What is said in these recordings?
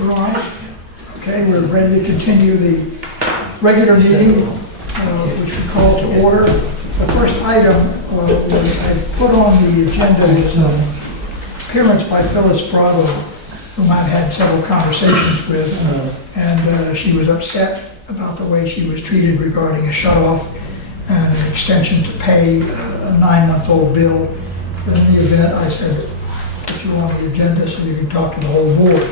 We're all right? Okay, we're ready to continue the regular meeting, which we call to order. The first item was I put on the agenda was appearance by Phyllis Bravo, whom I've had several conversations with, and she was upset about the way she was treated regarding a shut-off and an extension to pay a 9-month-old bill. But in the event, I said, put you on the agenda so you can talk to the whole board.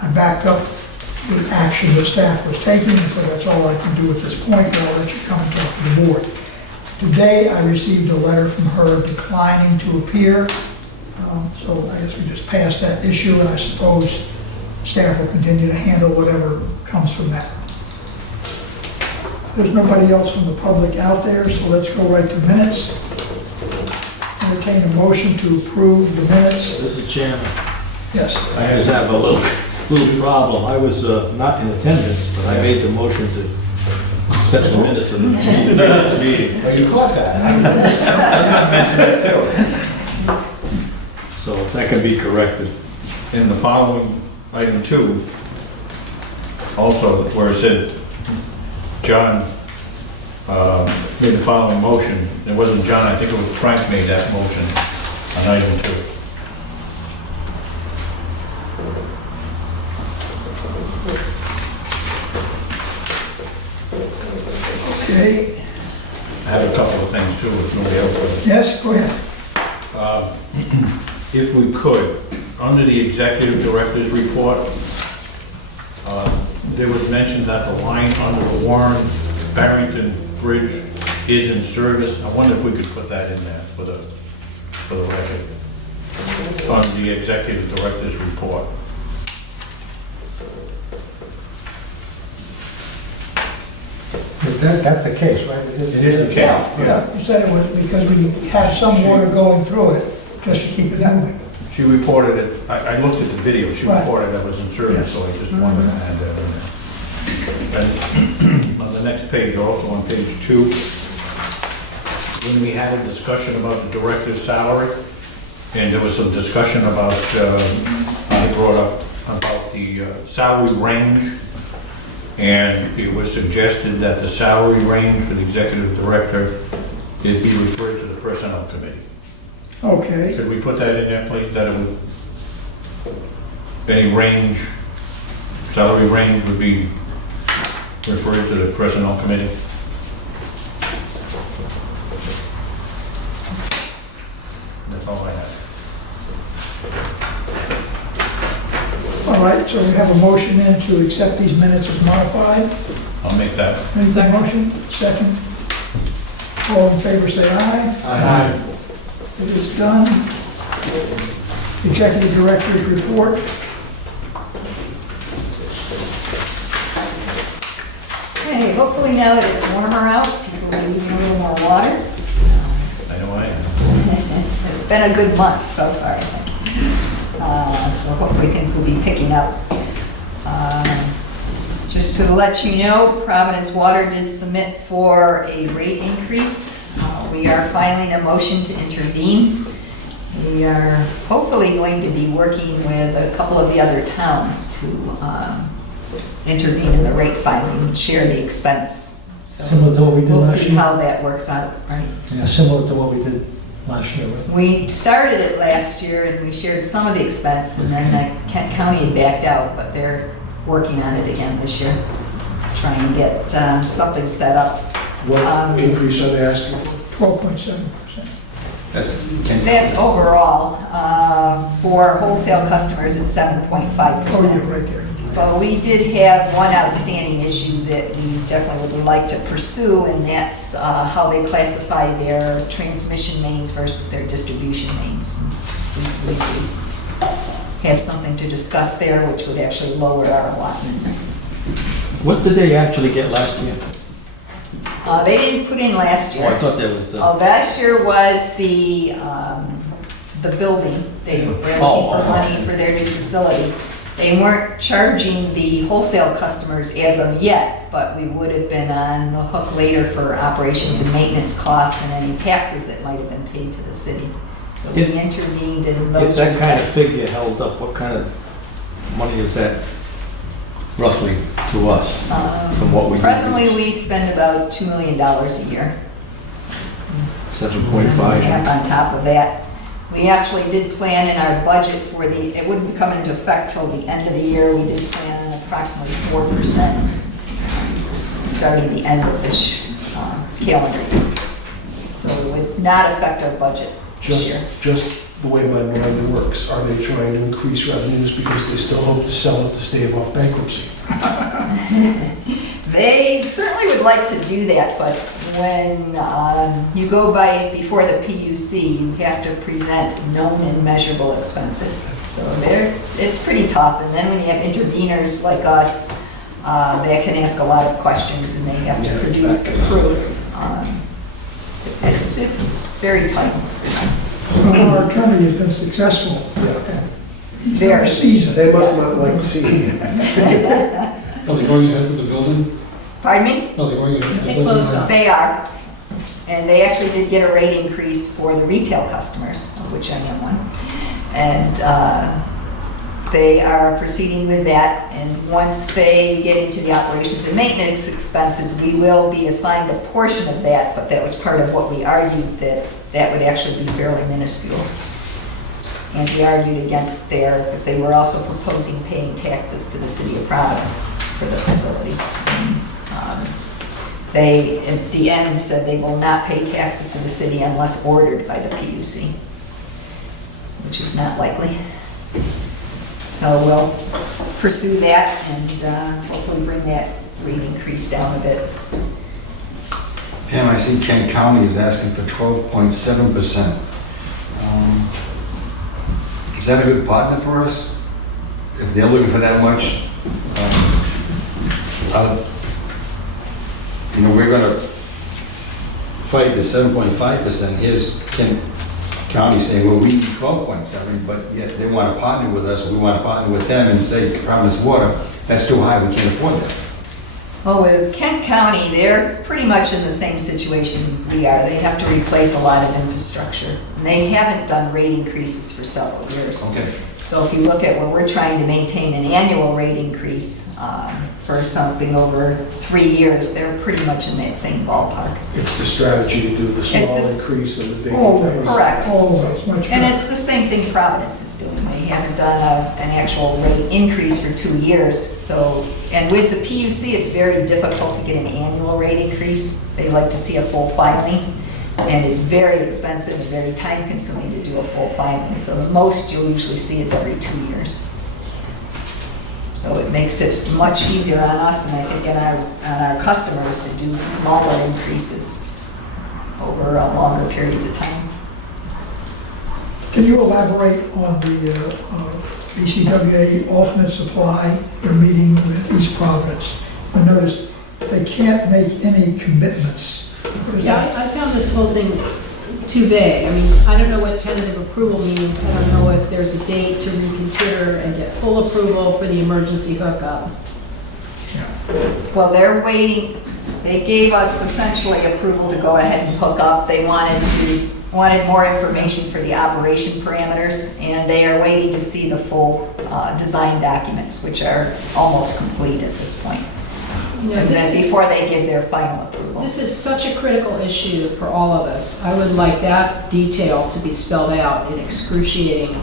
I backed up the action the staff was taking, and so that's all I can do at this point, but I'll let you come and talk to the board. Today, I received a letter from her declining to appear, so I guess we just passed that issue, and I suppose staff will continue to handle whatever comes from that. There's nobody else from the public out there, so let's go right to minutes. Entertain a motion to approve the minutes. Mr. Chairman, Yes. I just have a little problem. I was not in attendance, but I made the motion to set the minutes of the previous meeting. Well, you caught that. So if that can be corrected. In the following item 2, also where it said John made the following motion, it wasn't John, I think it was Frank made that motion on item 2. Okay. I have a couple of things too, if nobody else does. Yes, go ahead. If we could, under the executive director's report, there was mention that the line under the Warren-Barrington Bridge is in service. I wonder if we could put that in there for the record, on the executive director's report. That's the case, right? It is the case. Yeah, you said it was because we had some water going through it, just to keep it moving. She reported it, I looked at the video, she Right. reported that was in service, so I just wanted to add that in there. And on the next page, also on page 2, when we had a discussion about the director's salary, and there was some discussion about, I brought up about the salary range, and it was suggested that the salary range for the executive director is be referred to the personnel committee. Okay, Could we put that in there, please, that it would, any range, salary range would be referred to the personnel committee? That's all I have. all right, so we have a motion in to accept these minutes as modified. I'll make that. Make the motion, second. All in favor, say aye. Aye. It is done. Executive Director's report. Hey, hopefully now that it's warmer out, people are using a little more water. I know I am. It's been a good month so far, I think. So hopefully things will be picking up. Just to let you know, Providence Water did submit for a rate increase. We are filing a motion to intervene. We are hopefully going to be working with a couple of the other towns to intervene in the rate filing and share the expense. So Similar to what we did we'll last see year? how that works out, right? Yeah, similar to what we did last year, right? We started it last year and we shared some of the expense, and then the Kent County had backed out, but they're working on it again this year, trying to get something set up. What increase are they asking for? 12.7%. That's overall. For wholesale customers, it's 7.5%. Oh, yeah, right there. But we did have one outstanding issue that we definitely would like to pursue, and that's how they classify their transmission mains versus their distribution mains. We have something to discuss there, which would actually lower our allotment. What did they actually get last year? They didn't put in last Oh, I year. thought that was the, Last year was the building. They were looking for money for their new facility. They weren't charging the wholesale customers as of yet, but we would have been on the hook later for operations and maintenance costs and any taxes that might have been paid to the city. So we intervened in if those that kind of respects. figure held up, what kind of money is that roughly to us from what we? Presently, we spend about $2 million a year. 7.5. Half on top of that. We actually did plan in our budget for it wouldn't come into effect till the end of the year. We did plan on approximately 4% starting the end of this calendar year. So it would not affect our budget this year. Just the way my mind works, are they trying to increase revenues because they still hope to sell it to stave off bankruptcy? They certainly would like to do that, but when you go by before the PUC, you have to present known and measurable expenses. So it's pretty tough. And then when you have interveners like us, they can ask a lot of questions and they have to produce the proof. It's very tight. Well, our attorney has been successful. He's very seasoned. They must not like seeing it. Are they going ahead with the building? Pardon me? Are they going ahead with the They building? closed up. They are. And they actually did get a rate increase for the retail customers, of which I am one. And they are proceeding with that. And once they get into the operations and maintenance expenses, we will be assigned a portion of that, but that was part of what we argued, that would actually be fairly minuscule. And we argued against because they were also proposing paying taxes to the city of Providence for the facility. They, at the end, said they will not pay taxes to the city unless ordered by the PUC, which is not likely. So we'll pursue that and hopefully bring that rate increase down a bit. Pam, I see Kent County is asking for 12.7%. Is that a good partner for us? If they're looking for that much, we're gonna fight the 7.5%. Here's Kent County saying, well, we need 12.7, but yet they want to partner with us, or we want to partner with them and say, Providence Water, that's too high, we can't afford that. Well, with Kent County, they're pretty much in the same situation we are. They have to replace a lot of infrastructure. And they haven't done rate increases for several years. Okay. So if you look at where we're trying to maintain an annual rate increase for something over 3 years, they're pretty much in that same ballpark. It's the strategy to do the small increase and the big increase. Correct. Always, much And better. it's the same thing Providence is doing. They haven't done an actual rate increase for 2 years. So, and with the PUC, it's very difficult to get an annual rate increase. They like to see a full filing. And it's very expensive and very time consuming to do a full filing. So the most you'll usually see is every 2 years. So it makes it much easier on us and I think on our customers to do smaller increases over longer periods of time. Can you elaborate on the BCWA alternate supply, your meeting with East Providence? I noticed they can't make any commitments. What is that? Yeah, I found this whole thing too vague. I mean, I don't know what tentative approval means. I don't know if there's a date to reconsider and get full approval for the emergency hookup. Well, they're waiting, they gave us essentially approval to go ahead and hook up. They wanted more information for the operation parameters, and they are waiting to see the full design documents, which are almost complete at this point. You know, And this then is- before they give their final approval. This is such a critical issue for all of us. I would like that detail to be spelled out in excruciating.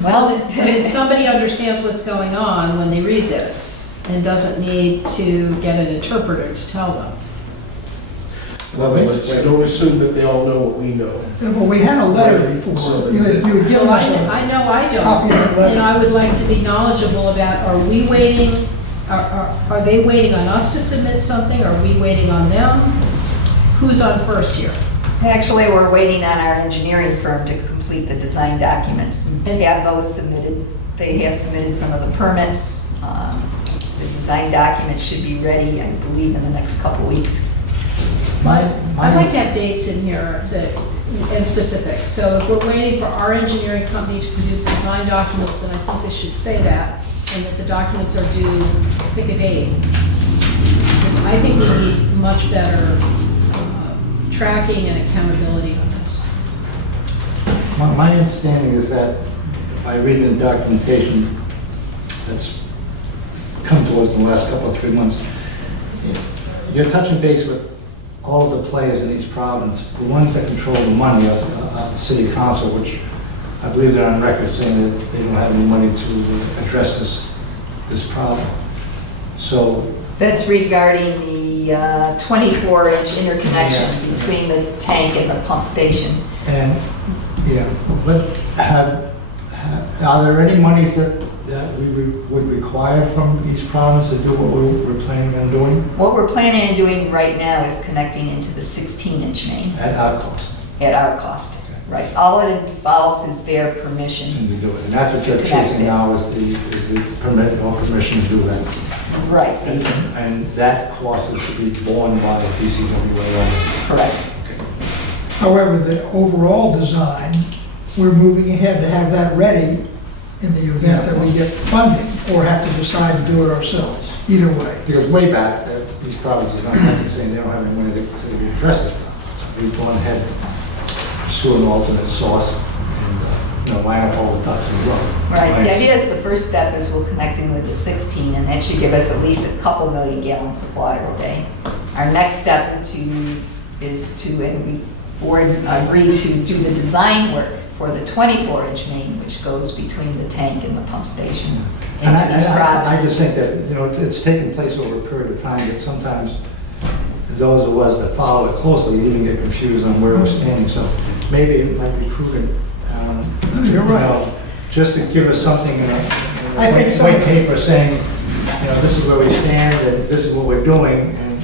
So that somebody understands what's going on when they read this and doesn't need to get an interpreter to tell them. In other words, I don't assume that they all know what we know. Yeah, well, we had a letter before. You had given Well, us I know I copy of the don't. letter. And I would like to be knowledgeable about, are we waiting, are they waiting on us to submit something? Are we waiting on them? Who's on first here? Actually, we're waiting on our engineering firm to complete the design documents and have those submitted. They have submitted some of the permits. The design documents should be ready, I believe, in the next couple weeks. I'd like to have dates in here and specifics. So if we're waiting for our engineering company to produce design documents, then I think they should say that, and that the documents are due, pick a date. Because I think we need much better tracking and accountability on this. My understanding is that by reading the documentation that's come to us in the last couple of 3 months, you're touching base with all of the players in each province, the ones that control the money of the city council, which I believe they're on record saying that they don't have any money to address this problem. So, That's regarding the 24-inch interconnection Yeah. between the tank and the pump station. and, yeah, but are there any monies that we would require from each province to do what we're planning on doing What we're planning on doing right now is connecting into the 16-inch main at our cost? at our cost. Right, all it involves is their permission. Can we do it? And that's what you're Connect chasing it. now is the permit or permission to do that. Right, And that cost is to be borne by the PCWA. correct. However, the overall design, we're moving ahead to have that ready in the event that we get funding or have to decide to do it ourselves, either way. Because way back, these provinces are not saying they don't have any money to address this problem. So we've gone ahead, pursue an alternate source and, line up all the ducks in a row. Right, the idea is the first step is we'll connect in with the 16, and that should give us at least a couple million gallons of water a day. Our next step is to, and we board agreed to do the design work for the 24-inch main, which goes between the tank and the pump station And into these I just provinces. think that, it's taken place over a period of time that sometimes those of us that follow it closely even get confused on where we're standing. So maybe it might be prudent, You're right. just to give us something in I think a so. white paper saying, this is where we stand and this is what we're doing. And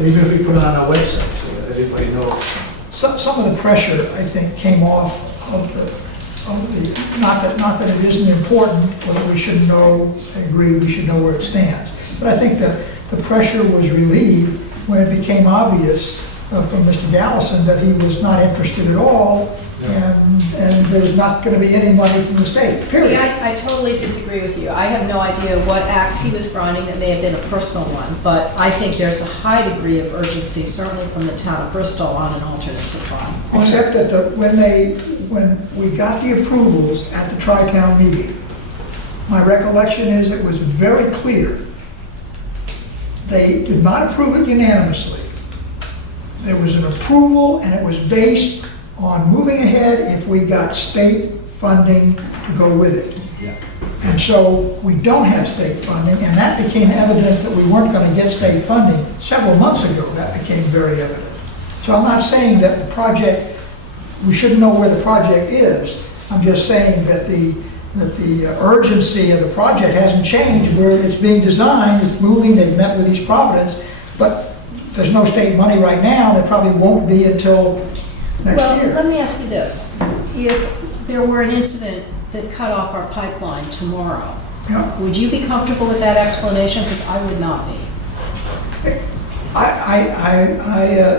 even if we put it on our website so that everybody knows. Some of the pressure, I think, came off of the, not that it isn't important, or that we should know, I agree, we should know where it stands. But I think that the pressure was relieved when it became obvious from Mr. Gallison that he was not interested at all, and there's not gonna be any money from the state, See, period. I totally disagree with you. I have no idea what acts he was fronting, that may have been a personal one, but I think there's a high degree of urgency, certainly from the town of Bristol, on an alternate supply. Except that when we got the approvals at the Tri-Town meeting, my recollection is it was very clear. They did not approve it unanimously. There was an approval, and it was based on moving ahead if we got state funding to go with it. Yeah. And so we don't have state funding, and that became evident that we weren't going to get state funding several months ago. That became very evident. So I'm not saying that the project, we shouldn't know where the project is. I'm just saying that the urgency of the project hasn't changed, where it's being designed, it's moving, they've met with East Providence, but there's no state money right now, there probably won't be until next Well, year. let me ask you this. If there were an incident that cut off our pipeline tomorrow, Yeah. would you be comfortable with that explanation? Because I would not be.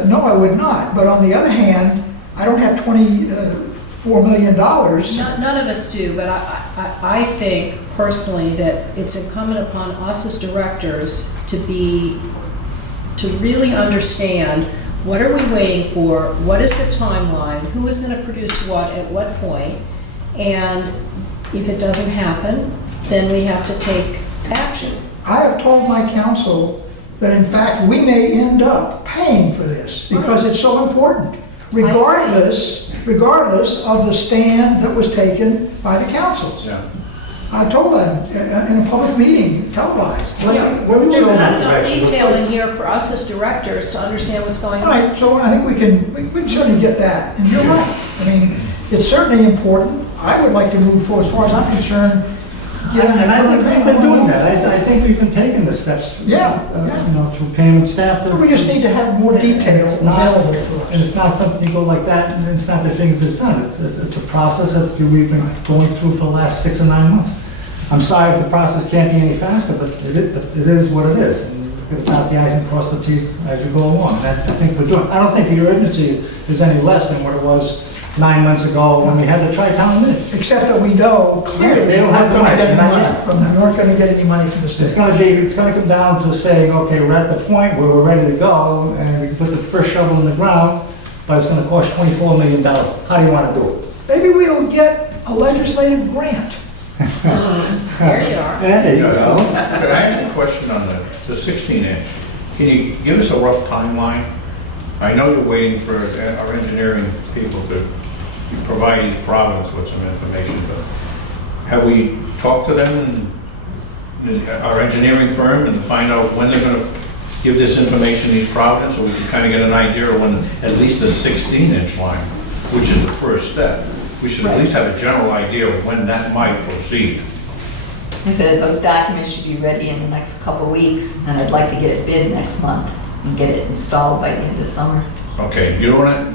No, I would not, but on the other hand, I don't have $24 million. None of us do, but I think personally that it's incumbent upon us as directors to really understand what are we waiting for, what is the timeline, who is going to produce what at what point, and if it doesn't happen, then we have to take action. I have told my council that in fact, we may end up paying for this because it's so important, regardless of the stand that was taken by the councils. Yeah. I've told them in a public meeting, televised. Yeah, What there's so not much enough direction? detail in here for us as directors to understand what's going All on. right, so I think we can certainly get that, and you're right. I mean, it's certainly important. I would like to move forward, as far as I'm concerned. And I think we've been doing that. I think we've been taking the steps. Yeah. Through payment staff. We just need to have more details It's not- available for us. And it's not something you go like that and then snap your fingers, it's done. It's a process that we've been going through for the last 6 or 9 months. I'm sorry if the process can't be any faster, but it is what it is. And you're going to dot the i's and cross the t's as you go along. And I think we're doing, I don't think the urgency is any less than what it was 9 months ago when we had the tri-town meeting. Except that we know clearly They don't have we weren't money. gonna get any Not money yet. from, we weren't gonna get any money from the It's state. gonna come down to saying, okay, we're at the point where we're ready to go and we can put the first shovel in the ground, but it's gonna cost $24 million. How do you wanna do it? Maybe we'll get a legislative grant. There you are. There you go. Could I ask a question on the 16 inch? Can you give us a rough timeline? I know you're waiting for our engineering people to provide East Providence with some information, but have we talked to them, and our engineering firm, and find out when they're gonna give this information to East Providence, so we can kind of get an idea of when at least the 16 inch line, which is the first step, we should at least have a general idea of when that might proceed. I said those documents should be ready in the next couple of weeks, and I'd like to get it bid next month and get it installed by the end of summer. Okay, you know what I,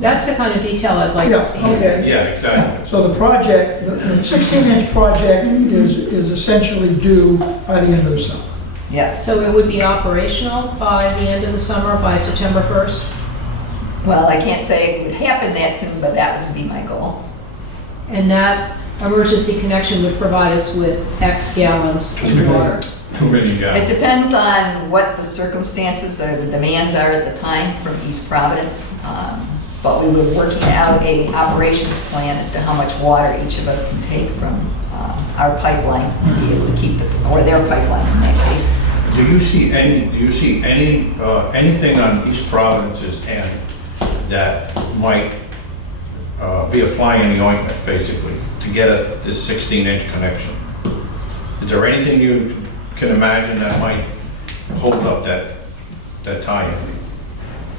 That's the kind of detail I'd like to Yeah, see. okay. yeah, exactly. So the project, the 16-inch project is essentially due by the end of the summer. Yes. So it would be operational by the end of the summer, by September 1st? Well, I can't say it would happen that soon, but that would be my goal. And that emergency connection would provide us with X gallons of water. 2 million It gallons. depends on what the circumstances or the demands are at the time from East Providence. But we were working out a operations plan as to how much water each of us can take from our pipeline and be able to keep or their pipeline in that case. Do you see anything on East Providence's end that might be a fly in the ointment, basically, to get us this 16-inch connection? Is there anything you can imagine that might hold up that tie-in?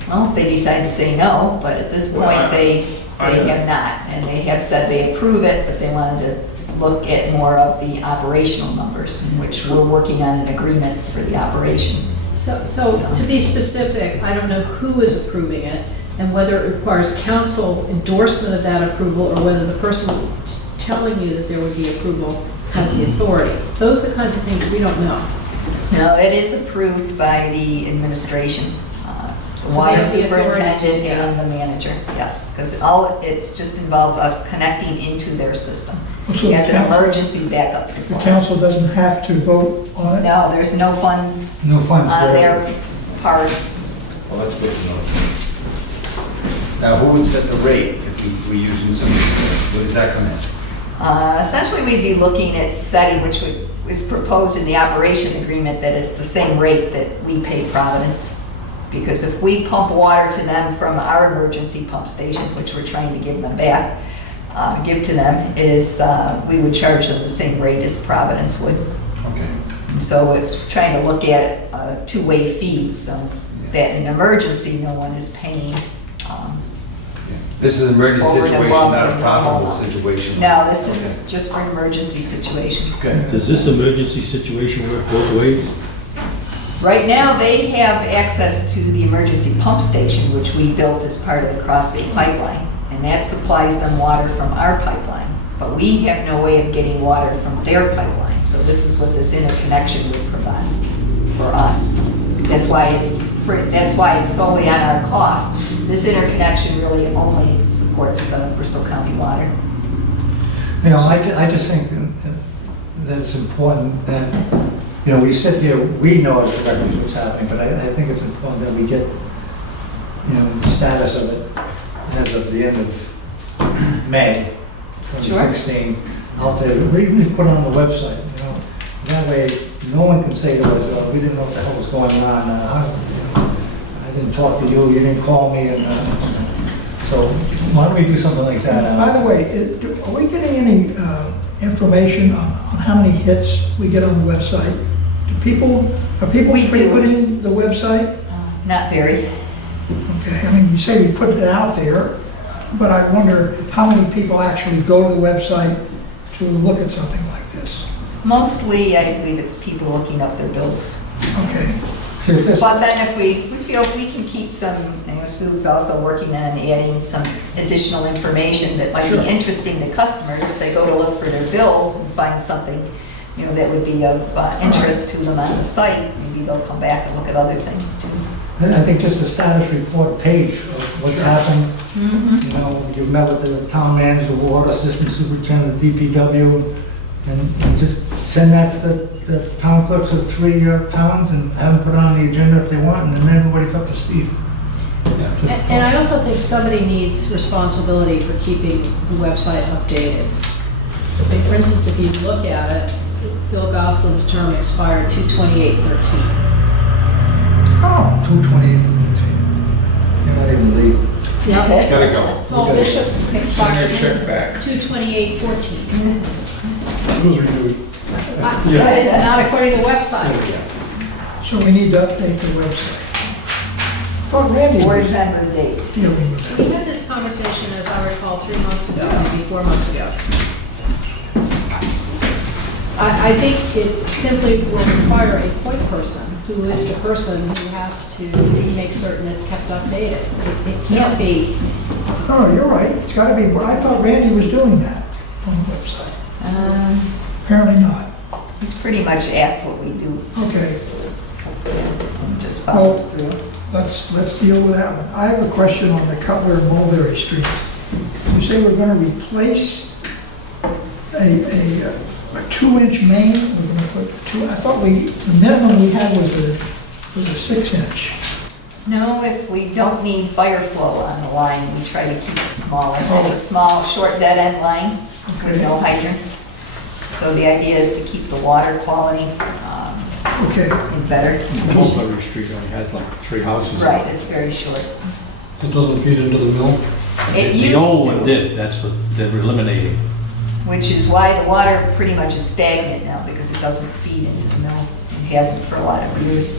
Well, they decide to say no, but at this Well, point, they have not. And they have said they approve it, but they wanted to look at more of the operational numbers, in which we're working on an agreement for the operation. So to be specific, I don't know who is approving it and whether it requires council endorsement of that approval or whether the person telling you that there would be approval has the authority. Those are the kinds of things we don't know. No, it is approved by the administration, the So water they have the authority to do superintendent that. and the manager, yes. Because it just involves us connecting into their system So the as an council- emergency backup The supply. council doesn't have to vote on it? No, there's no funds No funds on there. their part. Well, that's good to know. Now, who would set the rate if we using some, where does that come in? Essentially, we'd be looking at setting, which is proposed in the operation agreement, that it's the same rate that we pay Providence. Because if we pump water to them from our emergency pump station, which we're trying to give them back, give to them, is we would charge them the same rate as Providence would. Okay. And so it's trying to look at a two-way feed, so that in an emergency, no one is paying. This is an emergency Over and situation, above not a the profitable normal. situation. No, this is just for an emergency situation. Okay. Does this emergency situation work both ways? Right now, they have access to the emergency pump station, which we built as part of the Crossbay pipeline, and that supplies them water from our pipeline. But we have no way of getting water from their pipeline, so this is what this interconnection would provide for us. That's why it's solely on our cost. This interconnection really only supports the Bristol County water. You know, I just think that it's important that, you know, we sit here, we know as directors what's happening, but I think it's important that we get, you know, the status of it as of the end of May 2016 out there, or even put it on the website, you know. That way, no one can say to us, oh, we didn't know what the hell was going on, I didn't talk to you, you didn't call me, and so why don't we do something like that? By the way, are we getting any information on how many hits we get on the website? Are people We do. frequenting the website? Not very. Okay, I mean, you say we put it out there, but I wonder how many people actually go to the website to look at something like this? Mostly, I believe it's people looking up their bills. Okay. See, if there's- But then if we feel we can keep some, you know, Sue's also working on adding some additional information that might be Sure. interesting to customers. If they go to look for their bills and find something, you know, that would be of interest to them on the site, maybe they'll come back and look at other things too. I think just a status report page of what's happened. You know, you met with the town manager, the water assistant superintendent, DPW, and just send that to the town clerks of the 3 towns and have them put on the agenda if they want, and then everybody's up to speed. And I also think somebody needs responsibility for keeping the website updated. I mean, for instance, if you look at it, Bill Gosselin's term expired 2/28/13. Oh, 2/28/14. You're not even legal. Yep. Gotta go. Paul Bishop's expired Check back. 2/28/14. It was renewed. Not according to the website. so we need to update the website. Thought Randy Board was member dates. dealing with We that. had this conversation, as I recall, 3 months ago, maybe 4 months ago. I think it simply will require a point person, who is the person who has to make certain it's kept updated. It can't be, Oh, you're right, it's gotta be, I thought Randy was doing that on the website. Apparently not. He's pretty much asked what we do, Okay, and just follows through. let's deal with that one. I have a question on the Cutler and Mulberry Streets. You say we're gonna replace a 2-inch main, we're gonna put two, I thought the minimum we had was a 6-inch. No, if we don't need fire flow on the line, we try to keep it smaller. It's a small, short dead-end line with no hydrants. So the idea is to keep the water quality Okay, in better condition. Mulberry Street only has like 3 houses. Right, it's very short. It doesn't feed into the mill? It The old used one to, did, that's what they're eliminating. which is why the water pretty much is stagnant now, because it doesn't feed into the mill. It hasn't for a lot of years.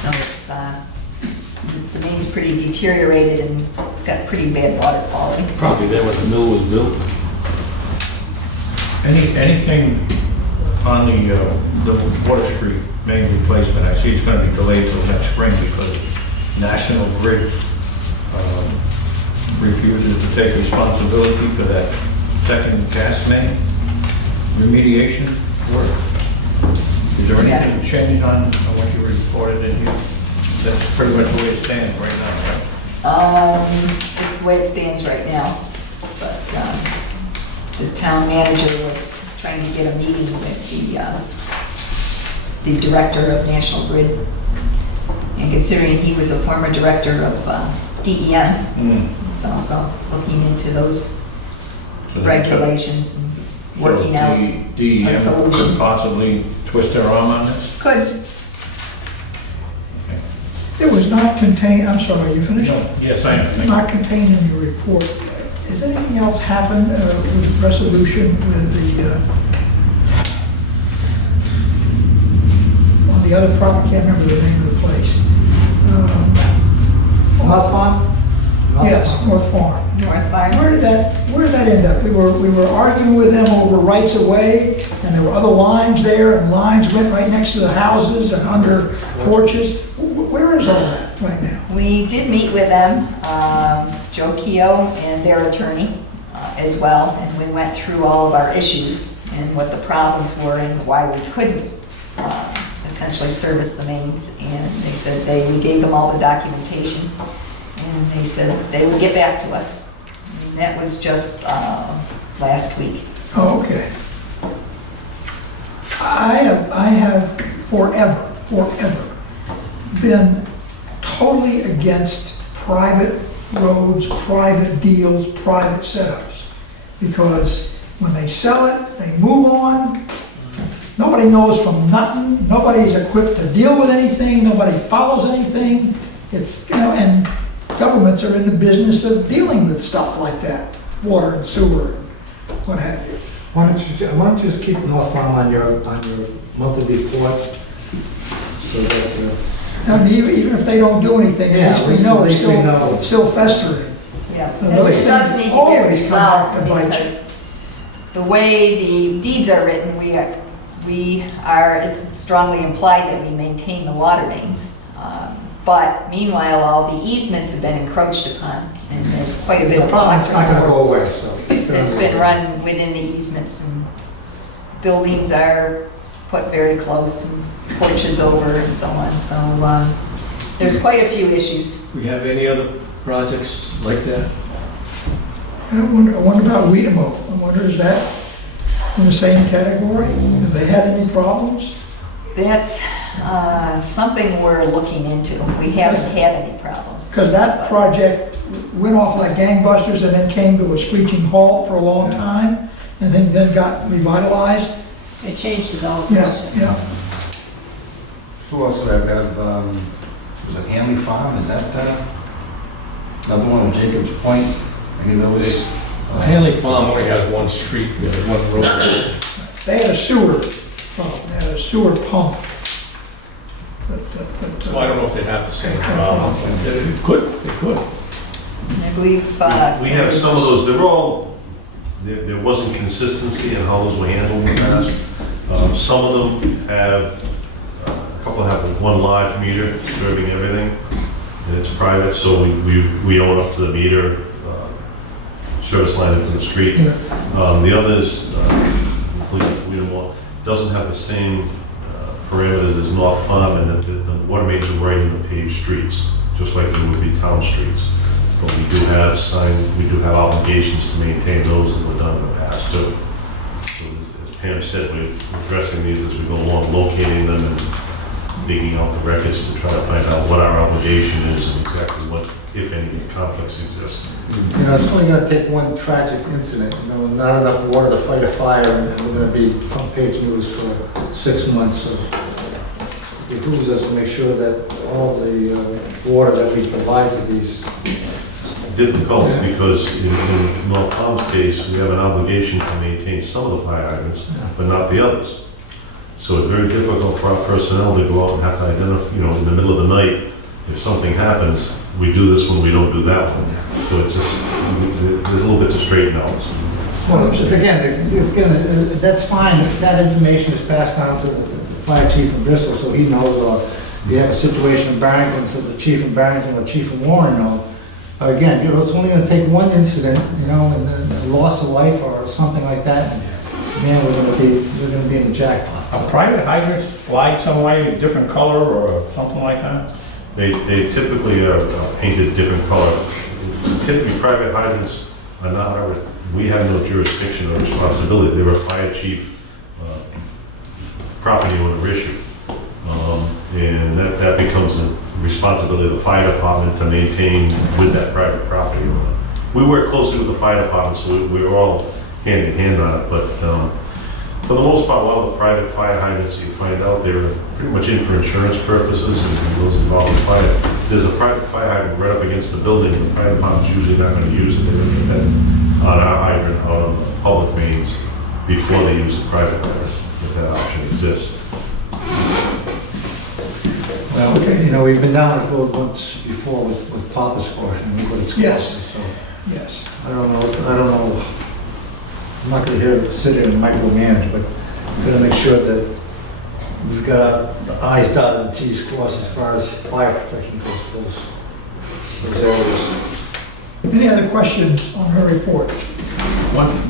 So it's, the main's pretty deteriorated and it's got pretty bad water quality. Probably there when the mill was built. Anything on the Water Street main replacement, I see it's gonna be delayed till next spring because National Grid refuses to take responsibility for that second gas main remediation work. Is there Yes. anything changed on what you reported in here? That's pretty much the way it stands right now, right? It's the way it stands right now, but the town manager was trying to get a meeting with the director of National Grid. And considering he was a former director of DEM, he's also looking into those So that- regulations and working out. So DEM solution. could possibly twist their arm on this? Could. it was not contained, I'm sorry, you finished? Yes, I am. Not contained in your report. Has anything else happened with resolution with the, on the other property, I can't remember the name of the place. North Farm? Yes, North Farm. North Farms. Where did that end up? We were arguing with them over rights of way, and there were other lines there, and lines went right next to the houses and under porches. Where is all that right now? We did meet with them, Joe Keough and their attorney as well, and we went through all of our issues and what the problems were and why we couldn't essentially service the mains. And they said we gave them all the documentation, and they said they would get back to us. And that was just last week. Oh, okay. I have forever been totally against private roads, private deals, private setups. Because when they sell it, they move on. Nobody knows from nothing. Nobody's equipped to deal with anything. Nobody follows anything. It's, and governments are in the business of dealing with stuff like that, water and sewer, and what have you. Why don't you just keep North Farm on your monthly report? So that, I mean, even if they don't do anything, Yeah, at least we know at it's least we know. still festering. Yeah, And and those it does things need to get always come back resolved to bite you. because the way the deeds are written, it's strongly implied that we maintain the water mains. But meanwhile, all the easements have been encroached upon, and there's quite a bit the of problem's not gonna water go away, so. that's been run within the easements, and buildings are put very close, and porches over, and so on. So there's quite a few issues. We have any other projects like that? I wonder about Weedamo. I wonder, is that in the same category? Have they had any problems? That's, Something we're looking into. We haven't had any problems. Because that project went off like gangbusters and then came to a screeching halt for a long time, and then got revitalized. It changed developers. Yeah, yeah. Who else do I have? Was it Hanley Farm? Is that another one on Jacob's Point? Any of those? Hanley Farm only has one street, one road. They had a sewer problem, they had a sewer pump. So I don't know if they'd have the same problem. It could. I believe. We have some of those, there wasn't consistency in how those were handled in the past. Some of them have, a couple have one large meter serving everything, and it's private, so we own up to the meter, service line into the street. The others, doesn't have the same parameters as North Farm, and that the water mains are right in the paved streets, just like they would be town streets. But we do have signs, we do have obligations to maintain those that were done in the past too. So as Pam said, we're addressing these as we go along, locating them and digging out the records to try to find out what our obligation is and exactly what, if any, conflicts exist. You know, it's only gonna take one tragic incident, you know, not enough water to fight a fire, and we're gonna be front page news for 6 months. So it behooves us to make sure that all the water that we provide to these. Difficult because in North Palm's case, we have an obligation to maintain some of the fire hydrants, but not the others. So it's very difficult for our personnel to go out and have to identify, you know, in the middle of the night, if something happens, we do this one, we don't do that one. So it's just, there's a little bit to straighten out. Well, again, that's fine, that information is passed on to the fire chief in Bristol, so he knows, or if you have a situation in Barrington, so the chief in Barrington or chief in Warren know. Again, you know, it's only gonna take one incident, you know, and then a loss of life or something like that, and man, we're gonna be in the jackpot. Are private hydrants flagged some way, different color or something like that? They typically are painted different color. Typically, private hydrants are not we have no jurisdiction or responsibility. They're a fire chief property owner issue. And that becomes the responsibility of the fire department to maintain with that private property owner. We work closely with the fire department, so we're all hand in hand on it, but for the most part, a lot of the private fire hydrants you find out there are pretty much in for insurance purposes and those involved in fire. There's a private fire hydrant right up against the building, and the fire department's usually not going to use it. They're going to get that on our hydrant, out on the public mains, before they use the private hydrant, if that option exists. Well, okay, you know, we've been down this road once before with Papa's Court, and look what it's Yes. costing, so. Yes. I don't know, I'm not gonna here sit here and micromanage, but we're gonna make sure that we've got our I's dotted and T's crossed as far as fire protection goes for those areas. Any other questions on her report?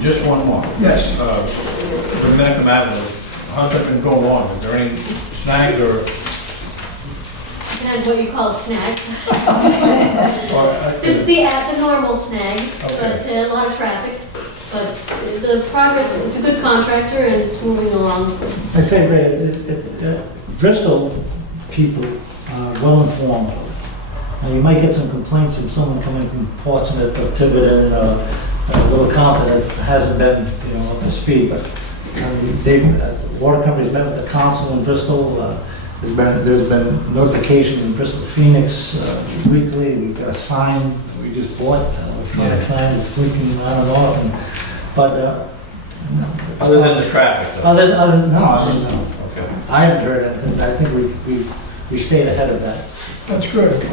Just one more. Yes. The Medical Avenue, how's that been going on? Is there any snags or? Depends what you call a snag. or The normal snags, Okay. but a lot of traffic. But the progress, it's a good contractor and it's moving along. I say, Ray, Bristol people are well informed. Now, you might get some complaints from someone coming from Portsmouth or Tiverton, a little company that hasn't been, you know, up to speed, but water companies met with the council in Bristol. There's been notifications in Bristol Phoenix weekly. We've got a sign we just bought, electronic sign that's blinking on and off. But other than the traffic? though? no, I mean, no. Okay. I haven't heard it, and I think we stayed ahead of that. That's good.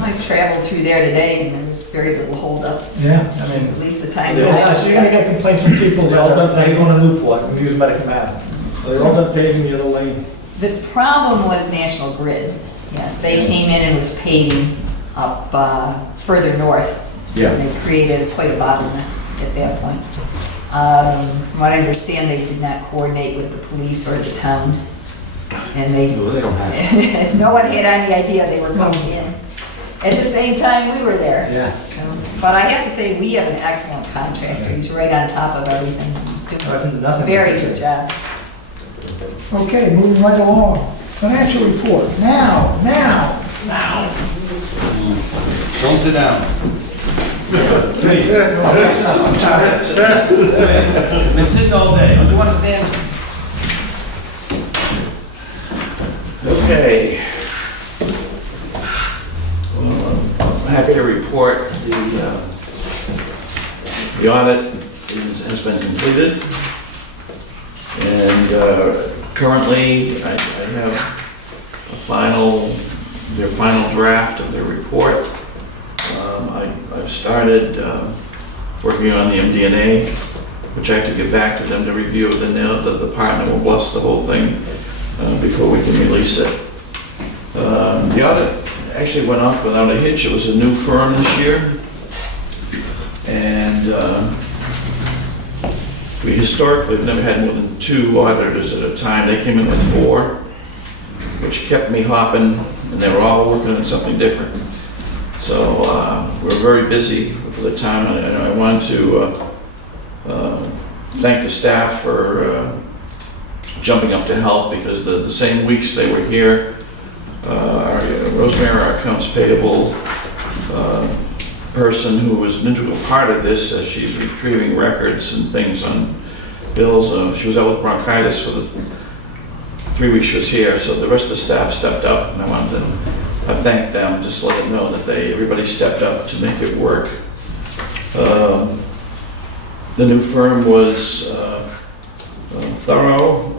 I traveled through there today and there was very little holdup, Yeah, I mean, at least the time They're all that I so was you're gonna there. get complaints from people They're all that done are going to Newport and use Medical Avenue. They're all done paving the other lane. The problem was National Grid. Yes, they came in and was paving up further north. Yeah. And they created quite a bottleneck at that point. From what I understand, they did not coordinate with the police or the town. And No, they don't have. no one had any idea they were coming in. At the same time, we were there. Yeah. But I have to say, we have an excellent contractor. He's right on top of everything. He's doing Nothing. a very good job. Okay, moving right along. financial report. Now. Don't sit down. Been sitting all day, don't you want to stand? Okay. Well, I'm happy to report the audit has been completed. And currently, I have their final draft of their report. I've started working on the MD&A, which I have to get back to them to review. Then the partner will bless the whole thing before we can release it. The audit actually went off without a hitch. It was a new firm this year. And we historically have never had more than 2 auditors at a time. They came in with 4, which kept me hopping, and they were all working on something different. So we're very busy for the time, and I want to thank the staff for jumping up to help, because the same weeks they were here, Rosemary, our accounts payable person who was an integral part of this, she's retrieving records and things on bills. She was out with bronchitis for the 3 weeks she was here, so the rest of the staff stepped up, and I wanted to thank them, just let them know that everybody stepped up to make it work. The new firm was thorough.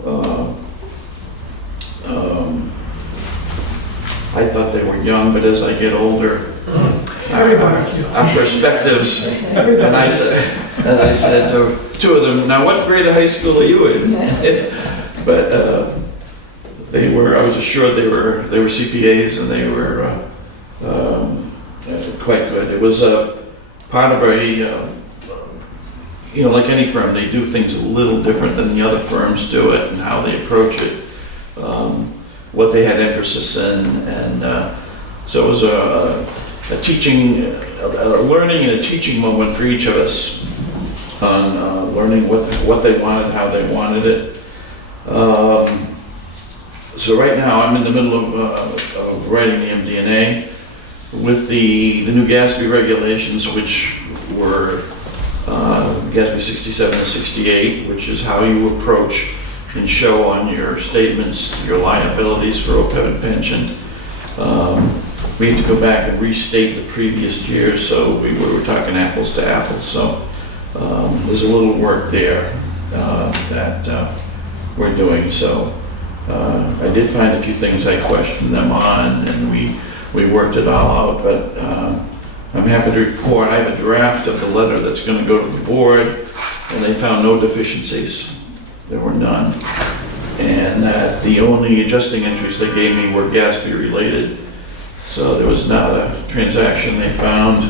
I thought they were young, but as I get older, our perspectives, and I said to 2 of them, now what grade of high school are you in? But I was assured they were CPAs, and they were quite good. It was part of like any firm, they do things a little different than the other firms do it, and how they approach it, what they had emphasis in, and so it was a learning and a teaching moment for each of us on learning what they wanted, how they wanted it. So right now, I'm in the middle of writing the MD&A with the new GASB regulations, which were GASB 67 and 68, which is how you approach and show on your statements your liabilities for OPEB and pension. We had to go back and restate the previous year, so we were talking apples to apples. So there's a little work there that we're doing. So I did find a few things I questioned them on, and we worked it all out, but I'm happy to report I have a draft of the letter that's going to go to the board, and they found no deficiencies. There were none. And that the only adjusting entries they gave me were GASB related. So there was not a transaction they found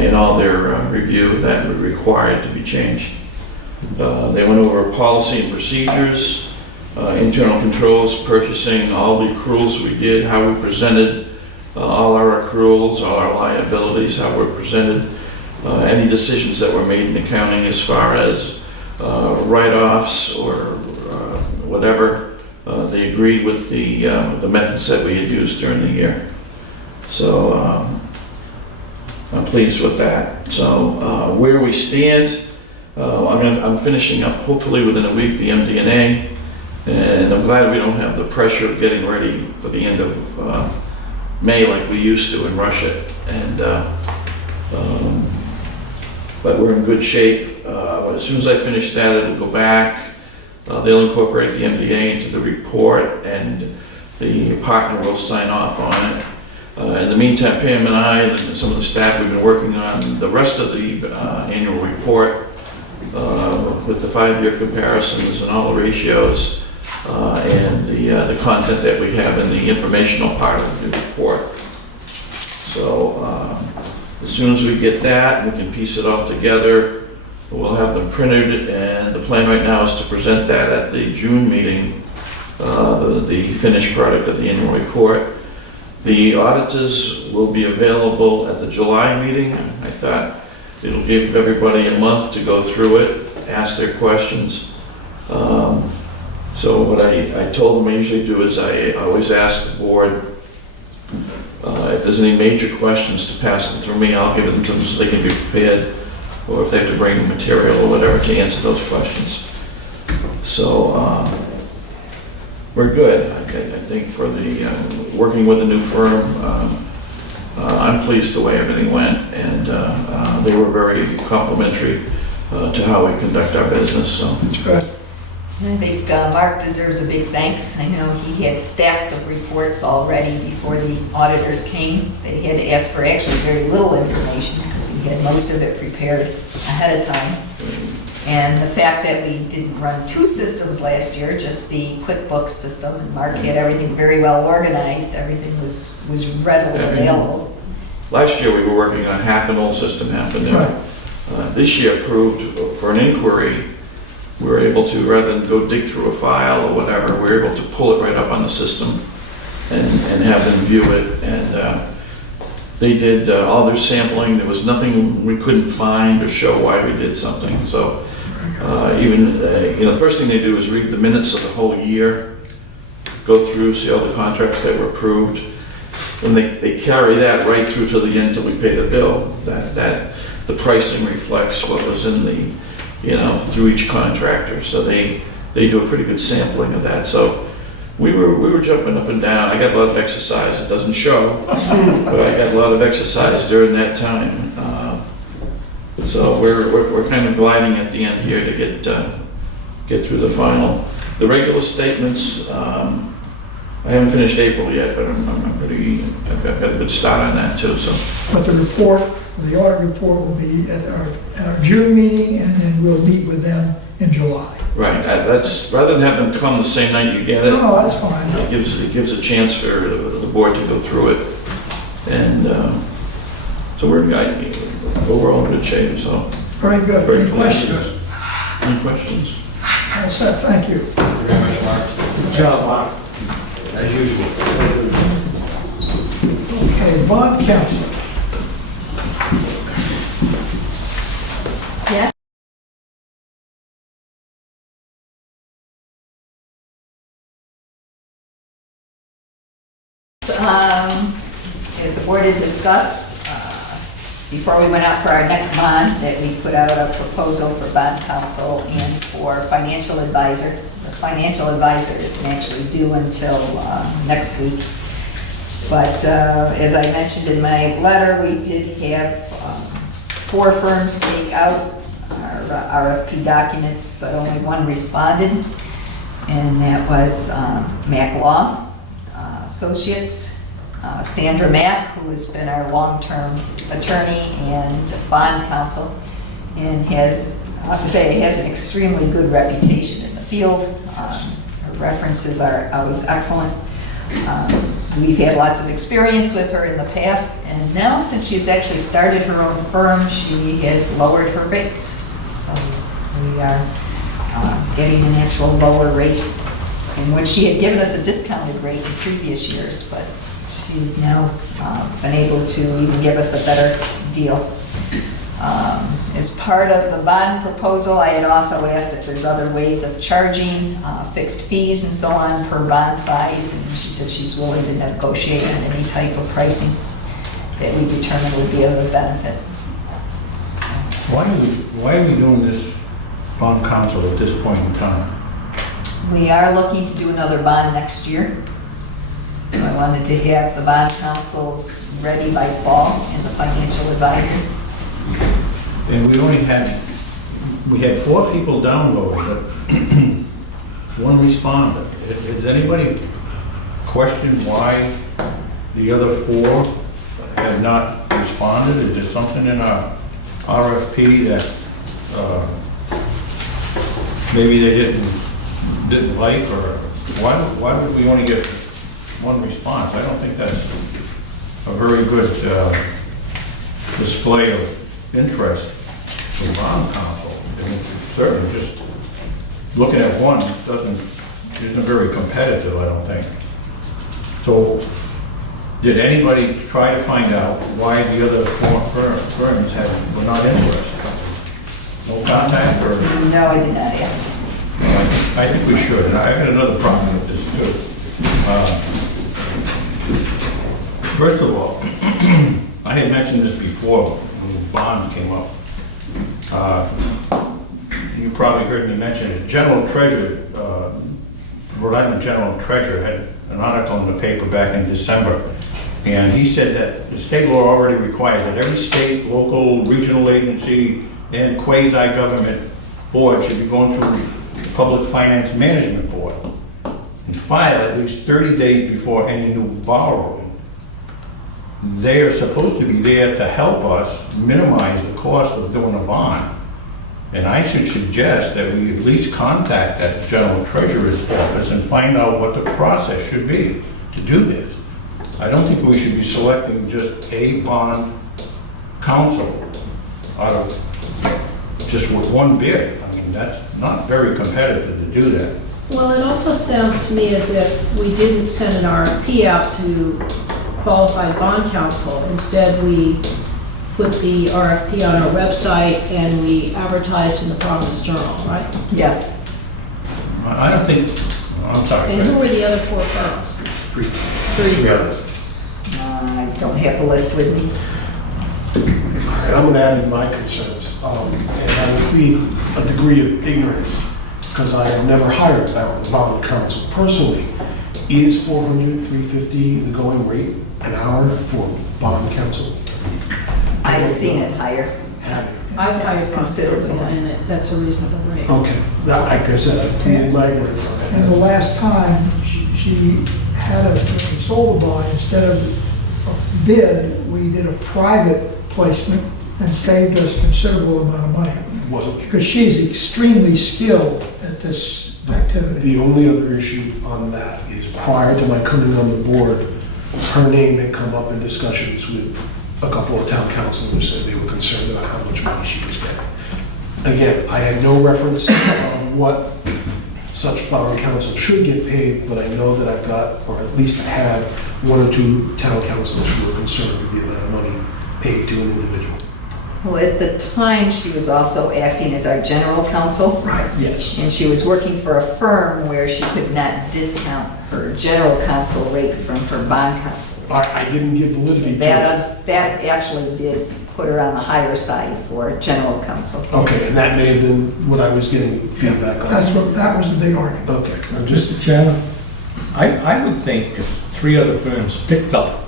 in all their review that required to be changed. They went over policy and procedures, internal controls, purchasing, all the accruals we did, how we presented all our accruals, all our liabilities, how we're presented, any decisions that were made in accounting as far as write-offs or whatever. They agreed with the methods that we had used during the year. So I'm pleased with that. So where we stand, I'm finishing up hopefully within a week the MD&A, and I'm glad we don't have the pressure of getting ready for the end of May like we used to and rush it. And but we're in good shape. As soon as I finish that, it'll go back. They'll incorporate the MDA into the report, and the partner will sign off on it. In the meantime, Pam and I and some of the staff have been working on the rest of the annual report with the 5-year comparisons and all the ratios and the content that we have in the informational part of the report. So as soon as we get that, we can piece it all together. We'll have them printed, and the plan right now is to present that at the June meeting, the finished product of the annual report. The auditors will be available at the July meeting. I thought it'll give everybody a month to go through it, ask their questions. So what I told them I usually do is I always ask the board if there's any major questions to pass them through me. I'll give them to them so they can be prepared, or if they have to bring material or whatever to answer those questions. So we're good. I think for the working with the new firm, I'm pleased the way everything went, and they were very complimentary to how we conduct our business. So That's good. I think Mark deserves a big thanks. I know he had stacks of reports already before the auditors came. They had to ask for actually very little information because he had most of it prepared ahead of time. And the fact that we didn't run 2 systems last year, just the QuickBooks system, and Mark had everything very well organized, everything was readily available. last year we were working on half an old system, half a new. Right. This year approved for an inquiry. We were able to, rather than go dig through a file or whatever, we were able to pull it right up on the system and have them view it. And they did all their sampling. There was nothing we couldn't find or show why we did something. So even, the first thing they do is read the minutes of the whole year, go through, see all the contracts that were approved. And they carry that right through to the end till we pay the bill. That the pricing reflects what was in the, through each contractor. So they do a pretty good sampling of that. So we were jumping up and down. I got a lot of exercise. It doesn't show, but I got a lot of exercise during that time. So we're kind of gliding at the end here to get through the final. The regular statements, I haven't finished April yet, but I've got a good start on that too. So. But the audit report will be at our June meeting, and then we'll meet with them in July. Right. That's rather than have them come the same night you get it. No, that's fine. It gives a chance for the board to go through it, and so we're overall in good shape. So. Very good. Very Any pleased. questions? Any questions? All set, thank you. Thank you very much, Mark. Good job, Mark. As usual. Okay, bond counsel. Yes? As the board had discussed, before we went out for our next bond, that we put out a proposal for bond counsel and for financial advisor. The financial advisor isn't actually due until next week. But as I mentioned in my letter, we did have 4 firms take out our RFP documents, but only 1 responded, and that was Mac Law Associates, Sandra Mack, who has been our long-term attorney and bond counsel, and I have to say, has an extremely good reputation in the field. Her references are always excellent. We've had lots of experience with her in the past, and now since she's actually started her own firm, she has lowered her rates. So we are getting an actual lower rate, in which she had given us a discounted rate in previous years, but she's now been able to even give us a better deal. As part of the bond proposal, I had also asked if there's other ways of charging fixed fees and so on per bond size, and she said she's willing to negotiate on any type of pricing that we determine would be of a benefit. Why are we doing this bond council at this point in time? We are looking to do another bond next year. So I wanted to have the bond councils ready by fall and the financial advisor. And we had 4 people download, but 1 responded. Has anybody questioned why the other 4 have not responded? Is there something in our RFP that maybe they didn't like, or why would we only get 1 response? I don't think that's a very good display of interest for bond counsel. I mean, certainly just looking at 1 isn't very competitive, I don't think. So did anybody try to find out why the other 4 firms were not interested? No contact, or? No, I did not ask. I think we should, and I got another problem with this too. First of all, I had mentioned this before when the bonds came up. You probably heard me mention it. General Treasurer, Rhode Island General Treasurer had an article in the paper back in December, and he said that the state law already requires that every state, local, regional agency, and quasi-government board should be going through the Public Finance Management Board and file at least 30 days before any new borrowing. They are supposed to be there to help us minimize the cost of doing a bond. And I should suggest that we at least contact that General Treasurer's office and find out what the process should be to do this. I don't think we should be selecting just a bond counsel out of just with one bid. I mean, that's not very competitive to do that. Well, it also sounds to me as if we didn't send an RFP out to qualified bond counsel. Instead, we put the RFP on our website and we advertised in the Providence Journal, right? Yes. I don't think, I'm sorry. And who were the other 4 firms? Three others. I don't have the list with me. I'm going to add in my concerns, and I will plead a degree of ignorance, because I have never hired a bond counsel personally. Is $400, $350 the going rate an hour for bond counsel? I've seen it higher. Have you? I've hired bond Considerably. counsel and that's a reasonable rate. Okay, that, like I said, I pleaded my ignorance on And the that. last time, she had a sold a bond, instead of a bid, we did a private placement and saved us considerable amount of money. Well, Because she's extremely skilled at this activity. the only other issue on that is prior to my coming on the board, her name had come up in discussions with a couple of town councilors, and they were concerned about how much money she was getting. Again, I had no reference on what such bond counsel should get paid, but I know that I've got, or at least had, 1 or 2 town councilors who were concerned with the amount of money paid to an individual. Well, at the time, she was also acting as our general counsel, Right. Yes. and she was working for a firm where she could not discount her general counsel rate from her bond counsel. I didn't give validity to it. That actually did put her on the higher side for general counsel. Okay, and that may have been what I was getting feedback on. That was the big argument. Okay, I'm just, Mr. Chairman, I would think if 3 other firms picked up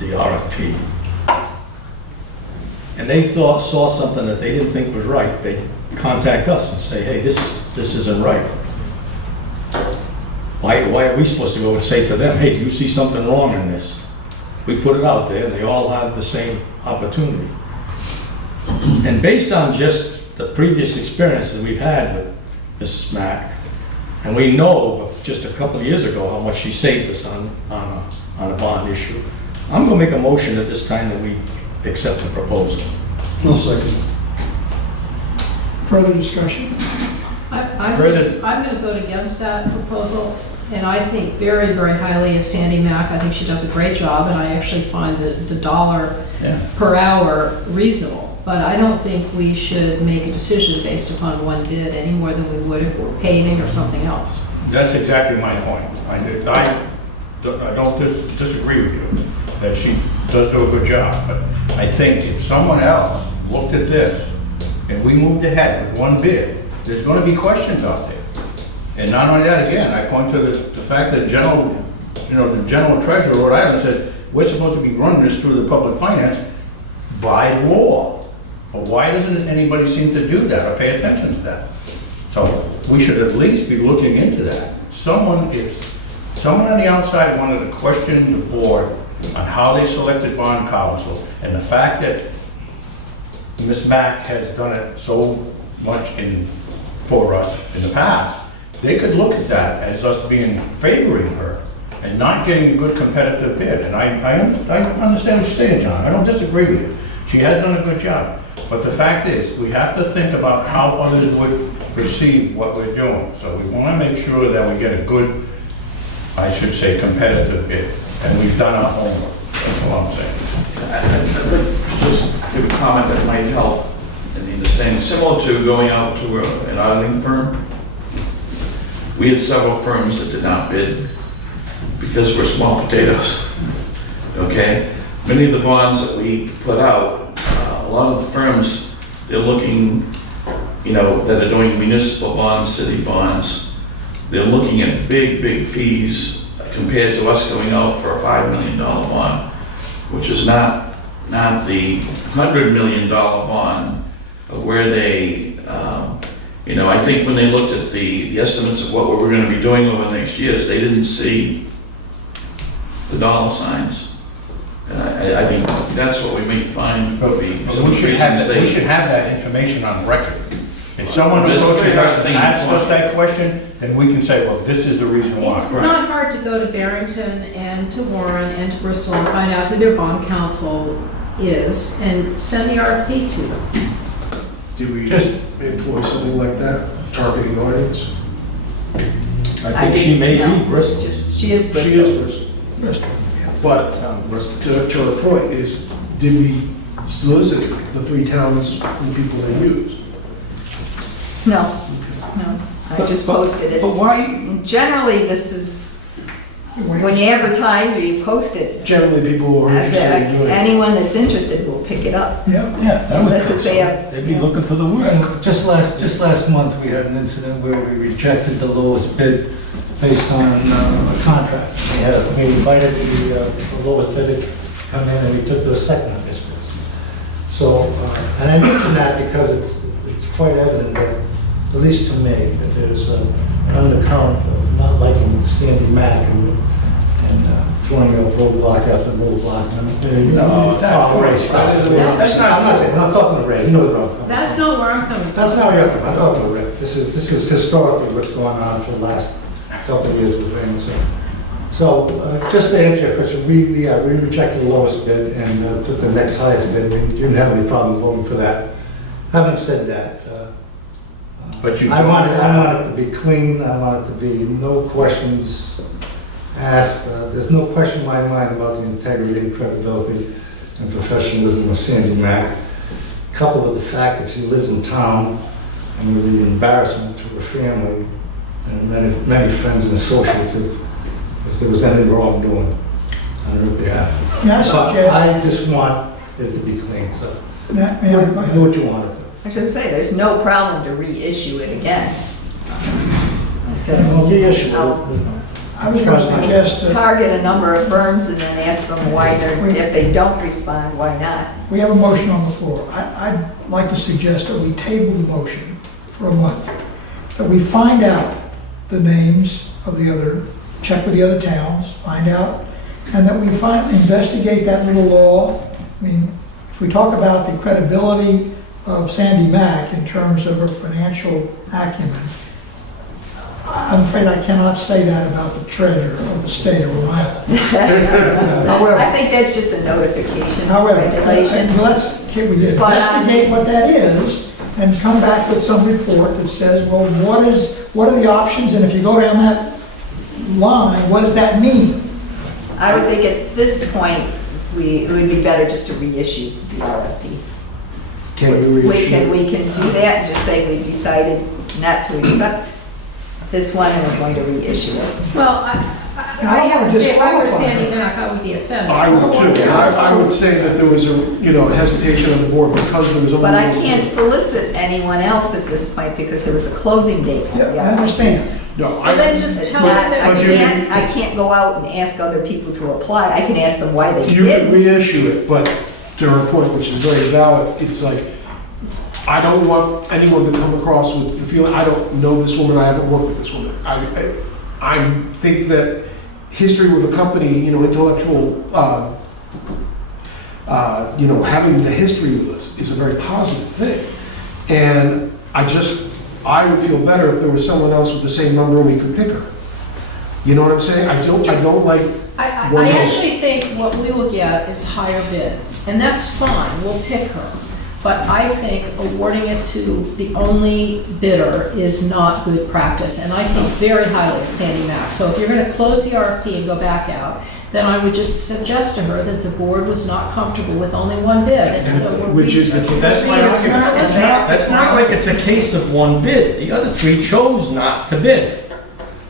the RFP and they saw something that they didn't think was right, they'd contact us and say, hey, this isn't right. Why are we supposed to go and say to them, hey, do you see something wrong in this? We put it out there, and they all have the same opportunity. And based on just the previous experience that we've had with Mrs. Mack, and we know just a couple of years ago how much she saved us on a bond issue, I'm gonna make a motion at this time that we accept the proposal. no second. Further discussion? I'm Further- going to vote against that proposal, and I think very, very highly of Sandy Mack. I think she does a great job, and I actually find the dollar Yeah. per hour reasonable. But I don't think we should make a decision based upon one bid any more than we would if we're paving or something else. That's exactly my point. I don't disagree with you, that she does do a good job, but I think if someone else looked at this and we moved ahead with one bid, there's gonna be questions out there. And not only that, again, I point to the fact that the General Treasurer of Rhode Island said, we're supposed to be running this through the public finance by law. But why doesn't anybody seem to do that or pay attention to that? So we should at least be looking into that. If someone on the outside wanted to question the board on how they selected bond counsel, and the fact that Ms. Mack has done it so much for us in the past, they could look at that as us being favoring her and not getting a good competitive bid. And I understand what you're saying, John. I don't disagree with you. She has done a good job. But the fact is, we have to think about how others would perceive what we're doing. So we want to make sure that we get a good, I should say, competitive bid. And we've done our homework. That's all I'm saying. I'd like to just give a comment that might help. in the understanding, similar to going out to an auditing firm. We had several firms that did not bid because we're small potatoes, okay? Many of the bonds that we put out, a lot of the firms, they're looking, that are doing municipal bonds, city bonds, they're looking at big, big fees compared to us going out for a $5 million bond, which is not the $100 million bond where they, I think when they looked at the estimates of what we were going to be doing over the next years, they didn't see the dollar signs. And I think that's what we may find would be some We should have reasons that, we they. should have that information on record. If someone approaches us and asks us that question, then we can say, well, this is the reason why. It's not hard to go to Barrington and to Warren and to Bristol and find out who their bond counsel is and send the RFP to them. Did we Just- employ something like that, targeting audience? I think she may be Bristol. She is She Bristol. is Bristol. But to her point is, did we solicit the 3 towns and people they used? No, I just posted it. But why, Generally, this is, when you advertise or you post it, Generally, people who are interested in doing it. anyone that's interested will pick it up. Yeah, yeah, that would. Unless they have- They'd be looking for the work. And just last month, we had an incident where we rejected the lowest bid based on a contract. We invited the lowest bidder to come in, and we took the second highest bid. So, and I mention that because it's quite evident that, at least to me, that there's an undercurrent of not liking Sandy Mack and throwing up roadblock after roadblock. No, That isn't. That's I'm not saying, I'm talking to Ray, you know the road. That's not where I'm coming from. That's not your, I'm talking to Rick. This is historically what's going on for the last couple of years with Ramsey. So, just to answer your question, we rejected the lowest bid and took the next highest bid. We didn't have any problem voting for that. Having said that, But you I don't want have- it to be clean, I want it to be no questions asked. There's no question in my mind about the integrity and credibility and professionalism of Sandy Mack, coupled with the fact that she lives in town and would be embarrassment to her family and many friends and associates if there was any wrongdoing on her behalf. may I So suggest, I just want it to be clean, so may I go ahead? do what you want to do. I should say, there's no problem to reissue it again. I said, Well, the issue, I'll I was going to suggest that target a number of firms and then ask them why if they don't respond, why not? we have a motion on the floor. I'd like to suggest that we table the motion for a month, that we find out the names of the other, check with the other towns, find out, and that we investigate that little law. I mean, if we talk about the credibility of Sandy Mack in terms of her financial acumen, I'm afraid I cannot say that about the treasurer of the state of Rhode Island. I However, think that's just a notification, however, regulation. can we investigate what that is and come back with some report that says, well, what are the options, and if you go down that line, what does that mean? I would think at this point, it would be better just to reissue the RFP. Can we reissue? We can do that and just say we've decided not to accept this one and we're going to reissue it. Well, I have to say, if I were Sandy Mack, I would be offended. I would too. I would say that there was a, hesitation on the board because there was only. But I can't solicit anyone else at this point because there was a closing date. Yeah, I understand. No, Well, then just It's tell not, them But that. I can't go out and ask other people to apply. I can ask them why they You can did. reissue it, but to her point, which is very valid, it's like, I don't want anyone to come across with the feeling, I don't know this woman, I haven't worked with this woman. I think that history with a company, intellectual, having the history with us is a very positive thing. And I would feel better if there was someone else with the same number and we could pick her. You know what I'm saying? I don't like. I actually think what we will get is higher bids, and that's fine, we'll pick her. but I think awarding it to the only bidder is not good practice, and I think very highly of Sandy Mac. So if you're gonna close the RFP and go back out, then I would just suggest to her that the board was not comfortable with only one bid, and so we're. Which is the case. That's my argument. It's not like it's a case of one bid. The other three chose not to bid.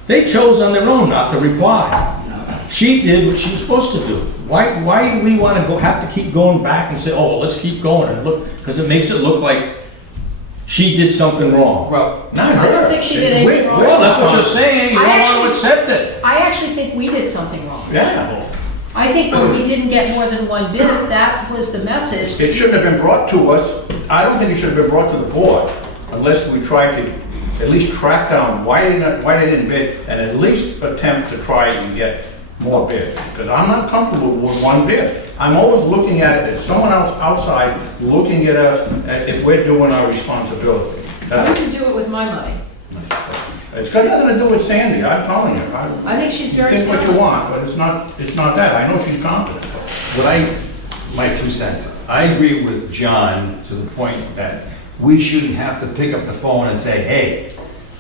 They chose on their own not to reply. She did what she was supposed to do. Why do we want to have to keep going back and say, oh, well, let's keep going and look, because it makes it look like she did something wrong. Well, Not I don't her. think she did anything wrong. Well, that's what you're saying, you I don't want actually- to accept it. I actually think we did something wrong. Yeah. I think when we didn't get more than one bid, that was the message. It shouldn't have been brought to us. I don't think it should have been brought to the board unless we tried to at least track down why they didn't bid and at least attempt to try and get more bids. Because I'm not comfortable with one bid. I'm always looking at it as someone else outside looking at us if we're doing our responsibility. I wouldn't do it with my money. It's got nothing to do with Sandy, I'm telling you. I think she's You very think what you talented. want, but it's not that. I know she's competent. My 2 cents, I agree with John to the point that we shouldn't have to pick up the phone and say, hey,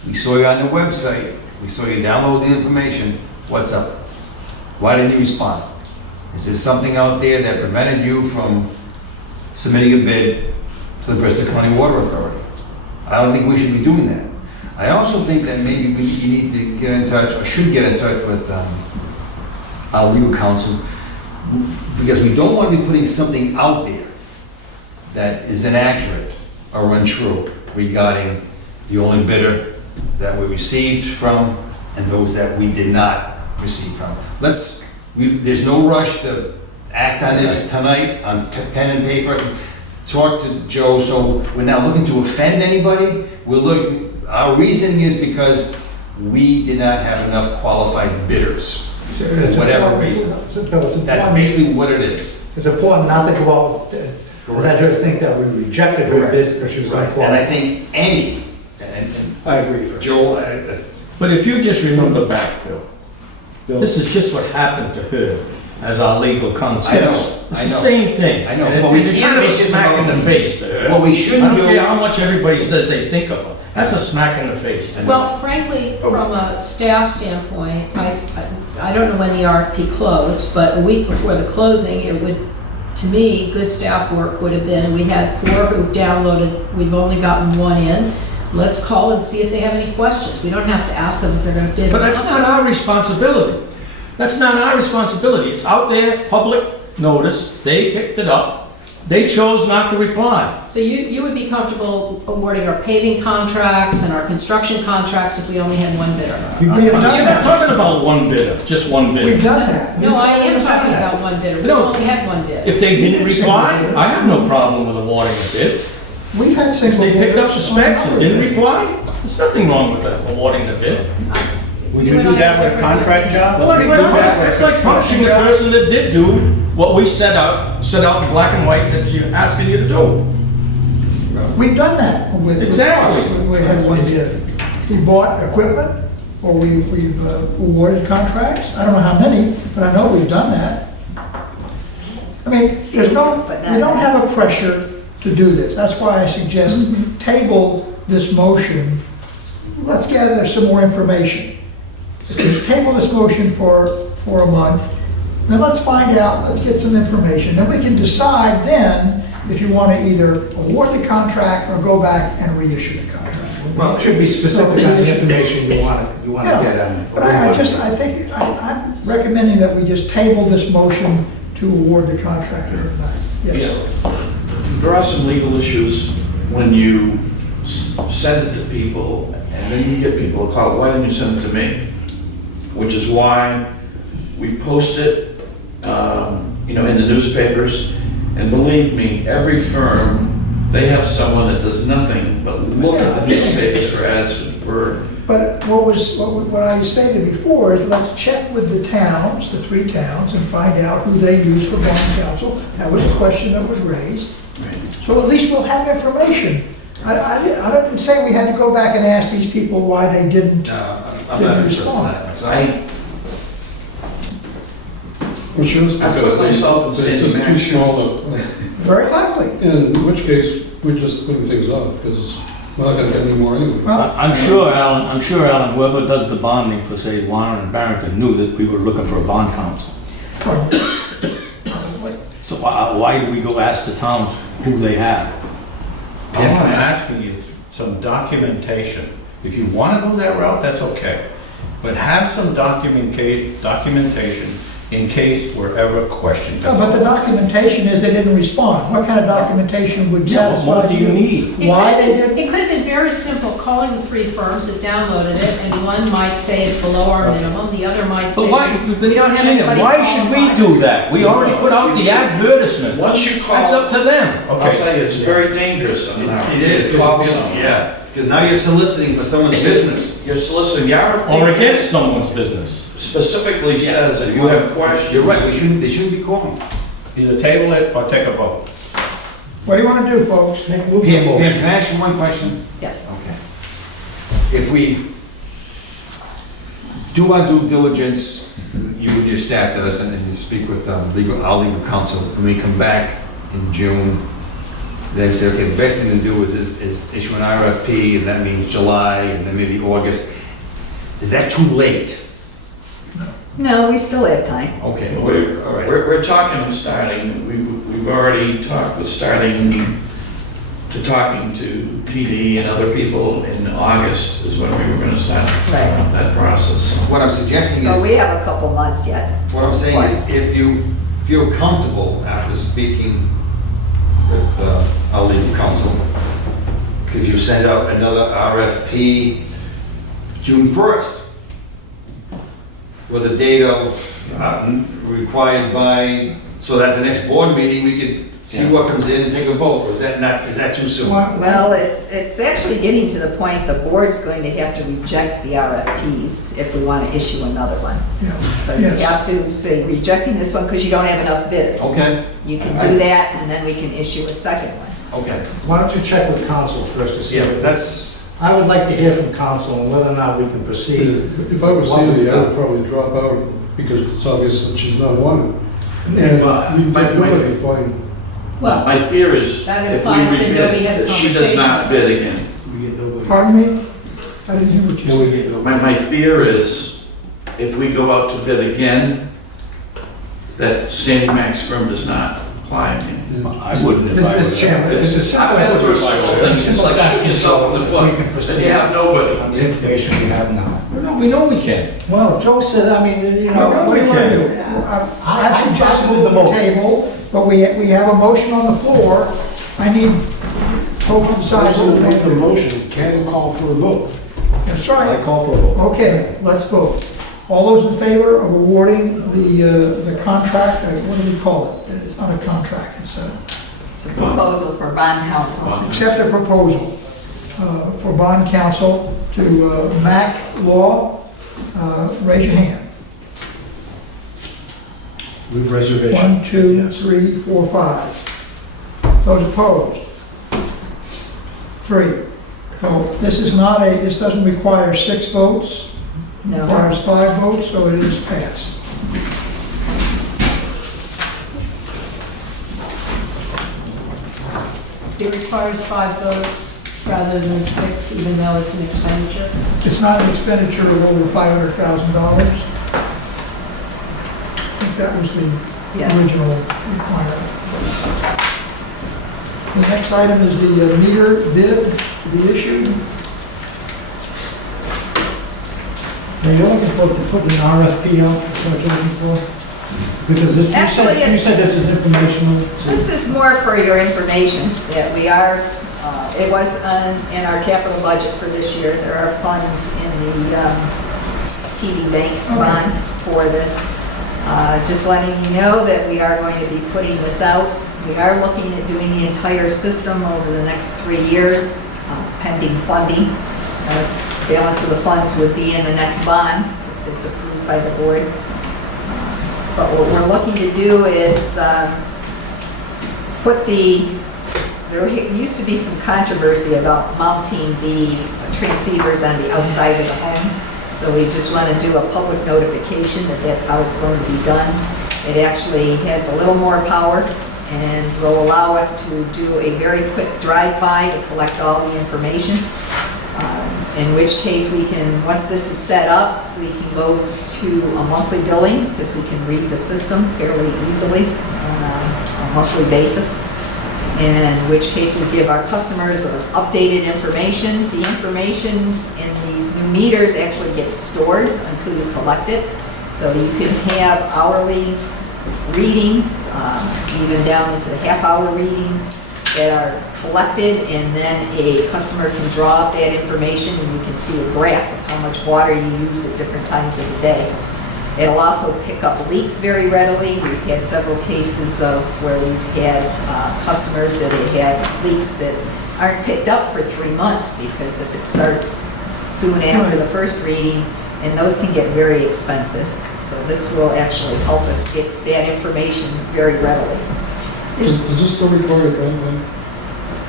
we saw you on the website, we saw you download the information, what's up? Why didn't you respond? Is there something out there that prevented you from submitting a bid to the Bristol County Water Authority? I don't think we should be doing that. I also think that maybe you need to get in touch, or should get in touch with our legal counsel, because we don't want to be putting something out there that is inaccurate or untrue regarding the only bidder that we received from and those that we did not receive from. There's no rush to act on this tonight on pen and paper. Talk to Joe, so we're not looking to offend anybody. Our reasoning is because we did not have enough qualified bidders, for whatever reason. That's basically what it is. It's important not to go out and let her think that we rejected her bid because she was And I unqualified. think and I agree, Fred. Joel, But if you just remember back, Bill, Bill, this is just what happened to her as our legal counsel. I know, It's I the know. same thing. I know, And but we it's can't kind of a make this smack in about- the face to her. what we shouldn't I don't do. care how much everybody says they think of her. That's a smack in the face. Well, frankly, from a staff standpoint, I don't know when the RFP closed, but a week before the closing, it would, to me, good staff work would have been, we had 4 who downloaded, we've only gotten 1 in. Let's call and see if they have any questions. We don't have to ask them if they're gonna bid. But that's not our responsibility. That's not our responsibility. It's out there, public notice, they picked it up, they chose not to reply. So you would be comfortable awarding our paving contracts and our construction contracts if we only had 1 bidder? We have You're done not that. talking about one bidder, just one We've bidder. done that. No, I am talking about 1 bidder. We've No. only had 1 bid. If they didn't reply, I have no problem with awarding a bid. We've had If single they picked up the bidders on specs and other didn't things. reply, there's nothing wrong with awarding the bid. Would you do that with a contract job? Well, that's like punishing the person that did do what we set out in black and white that you're asking you to do. We've done that with. Exactly. We had 1 bid. We bought equipment, or we've awarded contracts. I don't know how many, but I know we've done that. I mean, we don't have a pressure to do this. That's why I suggest table this motion. Let's gather some more information. Table this motion for a month, then let's find out, let's get some information. Then we can decide then if you want to either award the contract or go back and reissue the contract. Well, it should be specific on the information you want to get Yeah, on. but I'm recommending that we just table this motion to award the contract here tonight. Yes. There are some legal issues when you send it to people, and then you get people to call, why didn't you send it to me? Which is why we post it, in the newspapers. And believe me, every firm, they have someone that does nothing but look at the newspapers for ads for. But what I stated before is let's check with the towns, the 3 towns, and find out who they use for bond counsel. That was a question that was raised. So at least we'll have information. I didn't say we had to go back and ask these people why they didn't respond. Which is, I go with myself and it's Sandy just Mac. too small, Very likely. in which case, we're just putting things off because we're not gonna get any more anyway. Well, I'm sure, Alan, whoever does the bonding for, say, Warren and Barrington knew that we were looking for a bond counsel. probably. So why do we go ask the towns who they have? All I'm asking you is some documentation. If you want to go that route, that's okay. But have some documentation in case we're ever questioned. No, but the documentation is they didn't respond. What kind of documentation would Yeah, satisfy what do you you? need? Why they didn't? It could have been very simple, calling the 3 firms that downloaded it, and one might say it's below our minimum, the other might say, But why, we don't have Gina, anybody why should we qualified. do that? We already put out the advertisement. Once you call. That's up to them. I'll tell you, it's very dangerous. It is, yeah, because now you're soliciting for someone's business. You're soliciting, the Or RFP against someone's business. specifically says if you have questions. You're right, they shouldn't be calling. Either table it or take a vote. What do you want to do, folks? Move the Pam, motion. can I ask you one question? Yes. Okay. If we do our due diligence, you and your staff does, and you speak with our legal counsel, when we come back in June, then say, okay, the best thing to do is issue an RFP, and that means July, and then maybe August. Is that too late? No, we still have time. Okay, We're, all right. we're talking of starting, we've already talked with talking to TD and other people in August is when we were gonna start Right. that process. What I'm suggesting So we is, have a couple months yet. what I'm saying is, if you feel comfortable after speaking with our legal counsel, could you send out another RFP June 1st? With a date of required by, so that the next board meeting, we could see what comes in and take a vote, or is that too soon? Well, it's actually getting to the point the board's going to have to reject the RFPs if we want to issue another one. Yeah. So you Yes. have to say rejecting this one because you don't have enough bidders. Okay, You can do that and then we can issue a second one. okay. Why don't you check with council first to see? Yeah, what- that's, I would like to hear from council on whether or not we can proceed. If I were Sandy, I would probably drop out because it's obvious that she's not wanted. And we can do it fine. Well, My fear is That if we implies that nobody rebid, has a that she does not bid again. We get nobody. Pardon me? I didn't hear what you No, we said. get nobody. My fear is if we go out to bid again, that Sandy Mac's firm does not apply again. I wouldn't if I Mr. was. Chairman, it's a simple I've been through several things, it's like shooting yourself in the If we can foot, and proceed you have nobody. on the information we have now. No, we know we can. Well, Joe said, I mean, you No, know. what do you want to do? I've suggested move the table, but we have a motion on the floor. I need folks to decide Also, what they make the do. motion, can call for a vote. That's I right. call for a vote. Okay, let's vote. All those in favor of awarding the contract, what do we call it? It's not a contract, it's a, It's a proposal for bond counsel. accept the proposal for bond counsel to MAC Law. Raise your hand. With reservation. 1, 2, Yes. 3, 4, 5. Those opposed? 3. So this is not this doesn't require 6 votes, No. requires 5 votes, so it is passed. it requires 5 votes rather than 6, even though it's an expenditure. It's not an expenditure of over $500,000. I think that was the Yes. original requirement. The next item is the meter bid to be issued. Now, you're looking for, putting an RFP out, is what you're looking for? Because this- Actually, you said this is informational. This is more for your information, that we are, it was in our capital budget for this year. There are funds in the TD Bank bond for this. Just letting you know that we are going to be putting this out. We are looking at doing the entire system over the next 3 years, pending funding. As the balance of the funds would be in the next bond, if it's approved by the board. But what we're looking to do is put there used to be some controversy about mounting the transceivers on the outside of the homes. So we just want to do a public notification that that's how it's going to be done. It actually has a little more power and will allow us to do a very quick drive-by to collect all the information. In which case we can, once this is set up, we can go to a monthly billing because we can read the system fairly easily on a monthly basis. In which case we give our customers updated information. The information in these new meters actually gets stored until you collect it. So you can have hourly readings, even down into the half-hour readings that are collected, and then a customer can draw up that information and you can see a graph of how much water you used at different times of the day. It'll also pick up leaks very readily. We've had several cases of where we've had customers that have had leaks that aren't picked up for 3 months because if it starts soon after the first reading, and those can get very expensive. So this will actually help us get that information very readily. Does this still require a drive-by?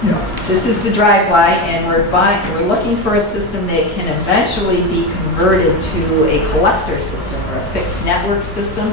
Yeah, This is the drive-by, and we're looking for a system that can eventually be converted to a collector system or a fixed network system,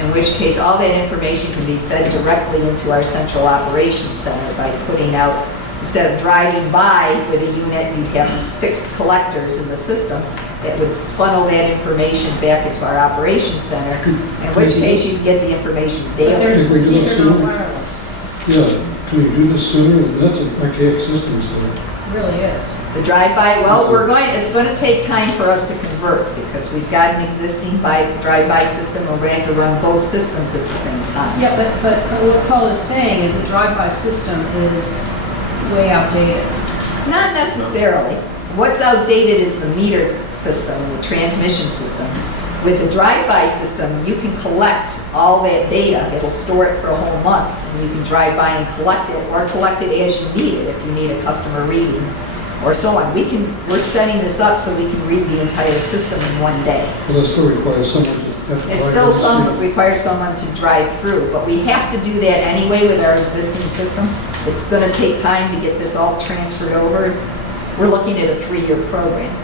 in which case all that information can be fed directly into our central operations center by putting out, instead of driving by with a unit, you have fixed collectors in the system that would funnel that information back into our operations center, in which case you get the information But daily. Think we do these this are not soon? wireless. Yeah, can we do this sooner? That's an archaic system, so. It really is. The drive-by, well, it's going to take time for us to convert because we've got an existing drive-by system and we're going to have to run both systems at the same time. Yeah, but what Paul is saying is the drive-by system is way outdated. Not necessarily. What's outdated is the meter system, the transmission system. With the drive-by system, you can collect all that data. It'll store it for a whole month, and you can drive by and collect it, or collect it as you need it if you need a customer reading, or so on. We're setting this up so we can read the entire system in one day. Well, that still requires someone to have to. It drive still this. requires someone to drive through, but we have to do that anyway with our existing system. It's gonna take time to get this all transferred over. We're looking at a 3-year program.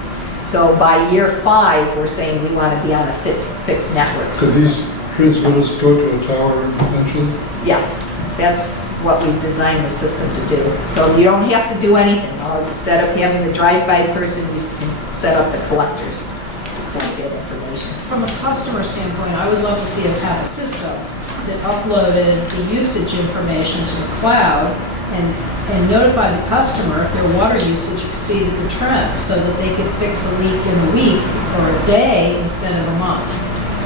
So by year 5, we're saying we want to be on a fixed network Could system. these transmitters go to a tower eventually? Yes, that's what we've designed the system to do. So you don't have to do anything. Instead of having the drive-by person, you can set up the collectors to get information. From a customer standpoint, I would love to see us have a system that uploaded the usage information to the cloud and notify the customer if their water usage exceeded the trend, so that they could fix a leak in a week or a day instead of a month,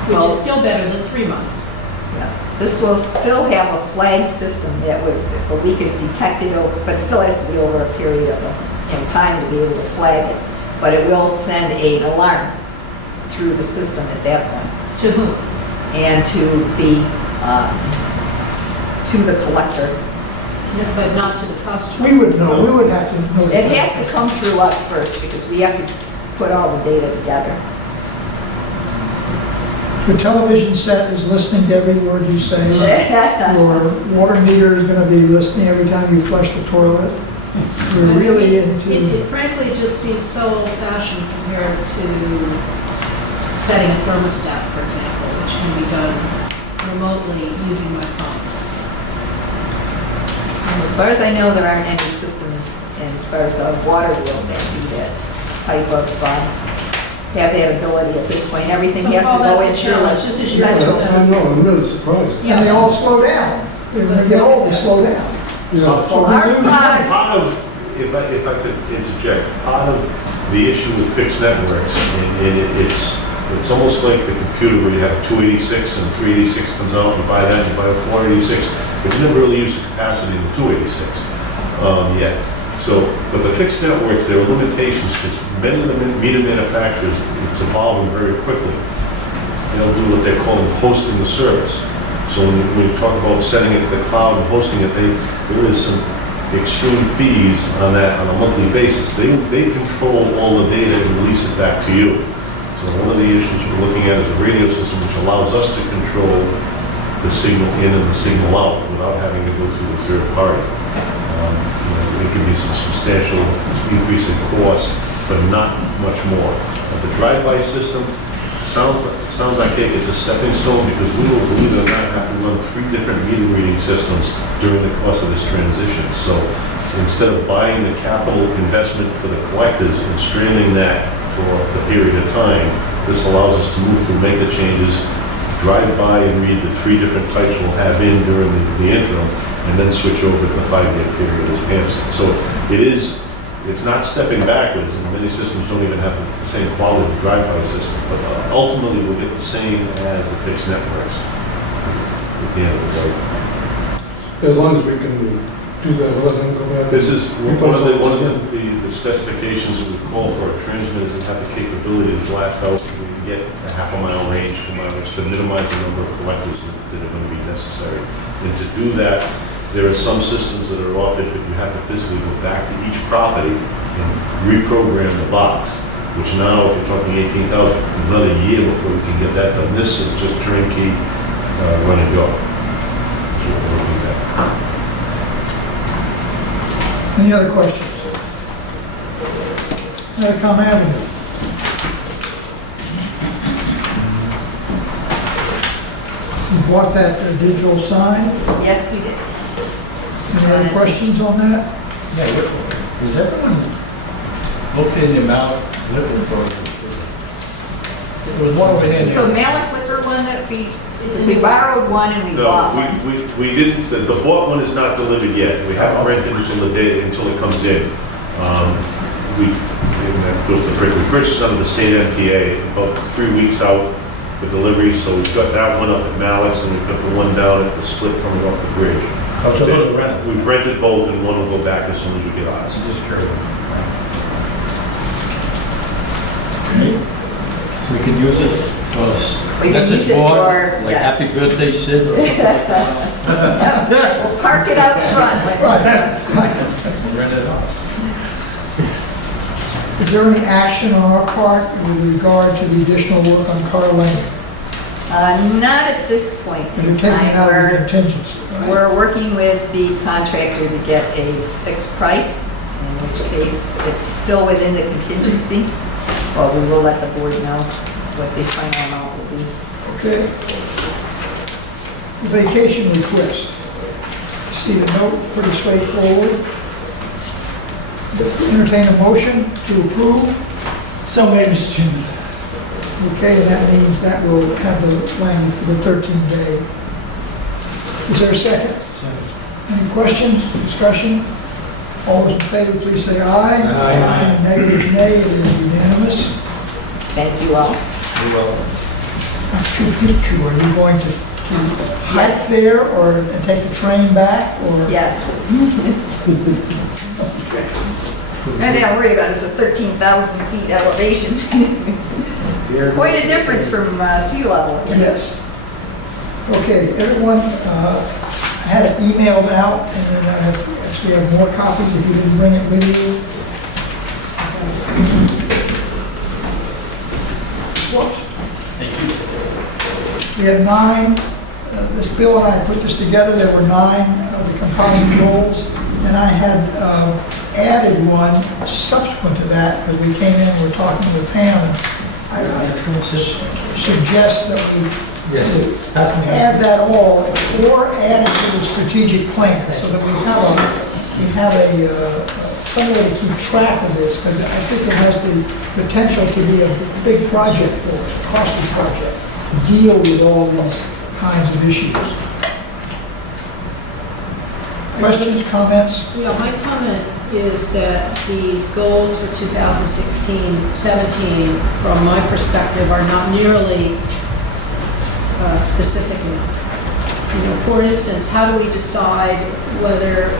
which Well- is still better than 3 months. Yeah. This will still have a flag system that would, if a leak is detected, but it still has to be over a period of time to be able to flag it. But it will send an alarm through the system at that point. To whom? And to the collector. No, but not to the customer. we would know, we would have to know. It has to come through us first because we have to put all the data together. Your television set is listening to every word you say. Your water meter is gonna be listening every time you flush the toilet. We're really into, It frankly just seems so old-fashioned compared to setting a thermostat, for example, which can be done remotely using my phone. And as far as I know, there aren't any systems, and as far as the water world, that do that type of, have that ability at this point. Everything So has to Paul, go that's a into challenge. a This is your central business. I system. know, I'm really surprised. Yeah. and they all slow down. When they get old, they slow down. Yeah. Well, our products, Part of, if I could interject, part of the issue with fixed networks, and it's almost like the computer where you have 286 and 386 comes out, you buy that, you buy a 486, but you never really use the capacity of the 286 yet. So, but the fixed networks, there are limitations because many of the meter manufacturers, it's evolving very quickly. They'll do what they're calling hosting the service. So when you talk about setting it to the cloud and hosting it, there is some extreme fees on that on a monthly basis. They control all the data and release it back to you. So one of the issues we're looking at is a radio system which allows us to control the signal in and the signal out without having to go through a third party. It could be some substantial increase in cost, but not much more. The drive-by system, Sounds like it's a stepping stone, because we will, believe it or not, have to run 3 different meter reading systems during the course of this transition. So instead of buying the capital investment for the collectors and straining that for a period of time, this allows us to move through, make the changes, drive by and read the 3 different types we'll have in during the interim, and then switch over to the 5-year period, as Pam said. So it's not stepping backwards, and many systems don't even have the same quality of drive-by system, but ultimately we'll get the same as the fixed networks at the end of the day. As long as we can do that, let them go back. This is one of the specifications that we call for a transmitters that have the capability to blast out, we can get a half a mile range, 2 mile range, to minimize the number of collectors that are going to be necessary. And to do that, there are some systems that are offered that you have to physically go back to each property and reprogram the box, which now, if you're talking 18,000, another year before we can get that done. This is just turnkey, run and go. That's what we're looking at. Any other questions? Medicom Avenue. You bought that digital sign? Yes, we did. Any other questions on that? Yeah, is that one located in Mount Liverpool? This There was one over here. The Malik Liquor one that we borrowed one and we bought one. No, we didn't, the bought one is not delivered yet. We haven't rented until it comes in. And that goes to the break. We purchased under the state MTA about 3 weeks out for delivery, so we've got that one up at Malik's, and we've got the one down at the split coming off the bridge. Oh, so those are rental. We've rented both, and one will go back as soon as we get ours. I'm just curious. We can use it for We can use it for, like yes. happy birthday, Sid, or something like that. We'll park it out front. Rent it out. Is there any action on our part with regard to the additional work on Carter Lane? Not at this point You're in taking time. out the contingency, right? We're working with the contractor to get a fixed price, in which case it's still within the contingency. Well, we will let the board know what the final amount will be. Okay. The vacation request. Stephen, note, pretty straightforward. Entertain a motion to approve. So made, Mr. Chairman. Okay, and that means that will have the language for the 13-day. Is there a second? Second. Any questions, discussion? All those in favor, please say aye. Aye. Negatives, nay. It is unanimous. Thank you all. Machu Picchu, are you going to hike Yes. there or take the train back, or? Yes. And I'm worried about is the 13,000 feet elevation. Quite a difference from sea level. Yes. Okay, everyone, I had it emailed out, and then I actually have more copies if you didn't bring it with you. Whoops. We had 9, this Bill and I put this together, there were 9 of the composite goals, and I had added one subsequent to that, because we came in and were talking with Pam, and I suggest that we add that all, or add it to the strategic plan, so that we have a some way to keep track of this, because I think it has the potential to be a big project for us, a costly project, to deal with all these kinds of issues. Questions, comments? Yeah, my comment is that these goals for 2016, 17, from my perspective, are not nearly specific enough. You know, for instance, how do we decide whether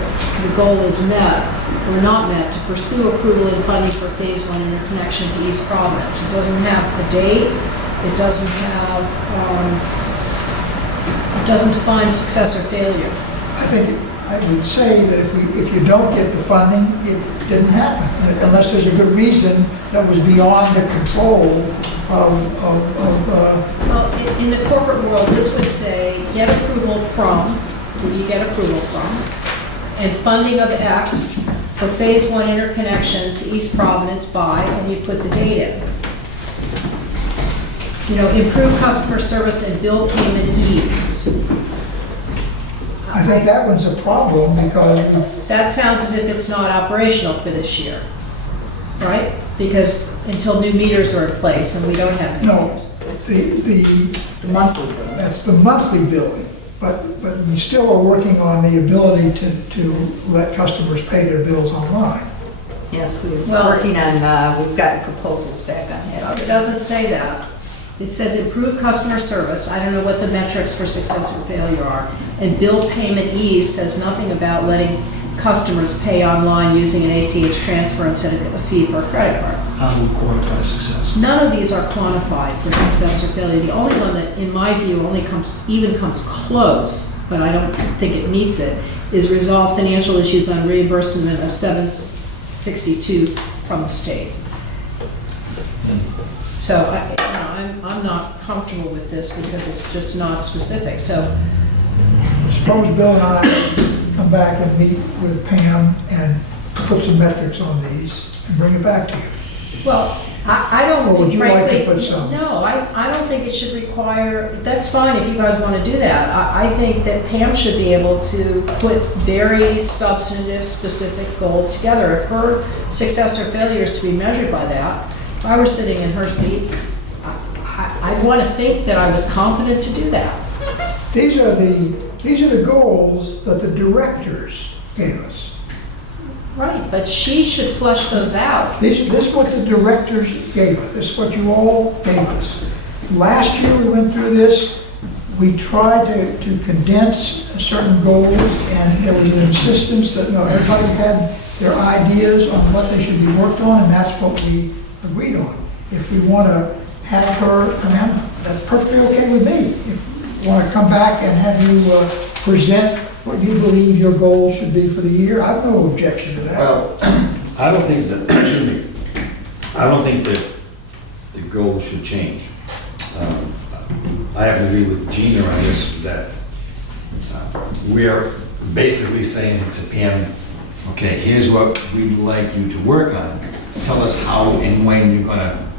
the goal is met or not met to pursue approval and funding for Phase 1 interconnection to East Providence? It doesn't have a date. It doesn't have, it doesn't define success or failure. I think I would say that if you don't get the funding, it didn't happen, unless there's a good reason that was beyond the control Well, in the corporate world, this would say, get approval from, who you get approval from, and funding of X for Phase 1 interconnection to East Providence by, and you put the date in. improve customer service and bill payment ease. I think that one's a problem because That sounds as if it's not operational for this year, right? Because until new meters are in place and we don't have new No. meters. The monthly bill. that's the monthly billing, but we still are working on the ability to let customers pay their bills online. Yes, we're Well- working on, we've got proposals back on that. It doesn't say that. It says improve customer service. I don't know what the metrics for success or failure are. And bill payment ease says nothing about letting customers pay online using an ACH transfer instead of a fee for a credit card. How do we quantify success? None of these are quantified for success or failure. The only one that, in my view, only comes close, but I don't think it meets it, is resolve financial issues on reimbursement of $762 from the state. So I'm not comfortable with this because it's just not specific. So Suppose Bill and I come back and meet with Pam and put some metrics on these and bring it back to you. well, I don't Or would think, you like to frankly, put some? no, I don't think it should require, that's fine if you guys want to do that. I think that Pam should be able to put very substantive, specific goals together. If her success or failure is to be measured by that, if I were sitting in her seat, I'd want to think that I was competent to do that. These are the goals that the directors gave us. Right, but she should flesh those out. This is what the directors gave us, this is what you all gave us. Last year, we went through this, we tried to condense certain goals, and there was an insistence that, no, everybody had their ideas on what they should be worked on, and that's what we agreed on. If we want to have her, I mean, that's perfectly okay with me. If you want to come back and have you present what you believe your goals should be for the year, I have no objection to that. Well, I don't think that, excuse me, I don't think that the goals should change. I have to agree with Gina on this, that we are basically saying to Pam, okay, here's what we'd like you to work on. Tell us how and when you're gonna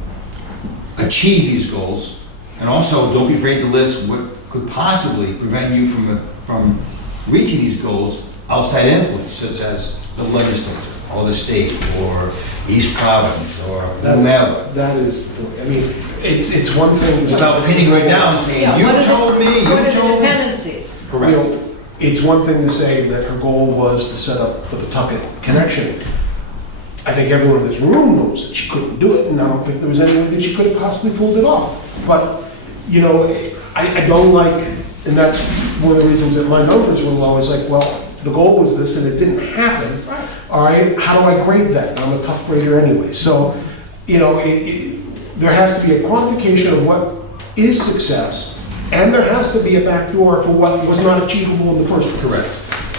achieve these goals. And also, don't be afraid to list what could possibly prevent you from reaching these goals outside influence, such as the legislature, or the state, or East Providence, or whomever. That is, I mean, it's one thing. Without pinning her down, saying, Yeah, you what are the- told me, What you are the told me. dependencies? You know, it's one thing to say that her goal was to set up for the Tuckett connection. I think everyone in this room knows that she couldn't do it, and I don't think there was any way that she could have possibly pulled it off. But, you know, I don't like, and that's one of the reasons that my numbers were low, is like, well, the goal was this and it didn't happen. All right, how do I grade that? I'm a tough grader anyway. So, you know, there has to be a quantification of what is success, and there has to be a backdoor for what was not achievable in the first place.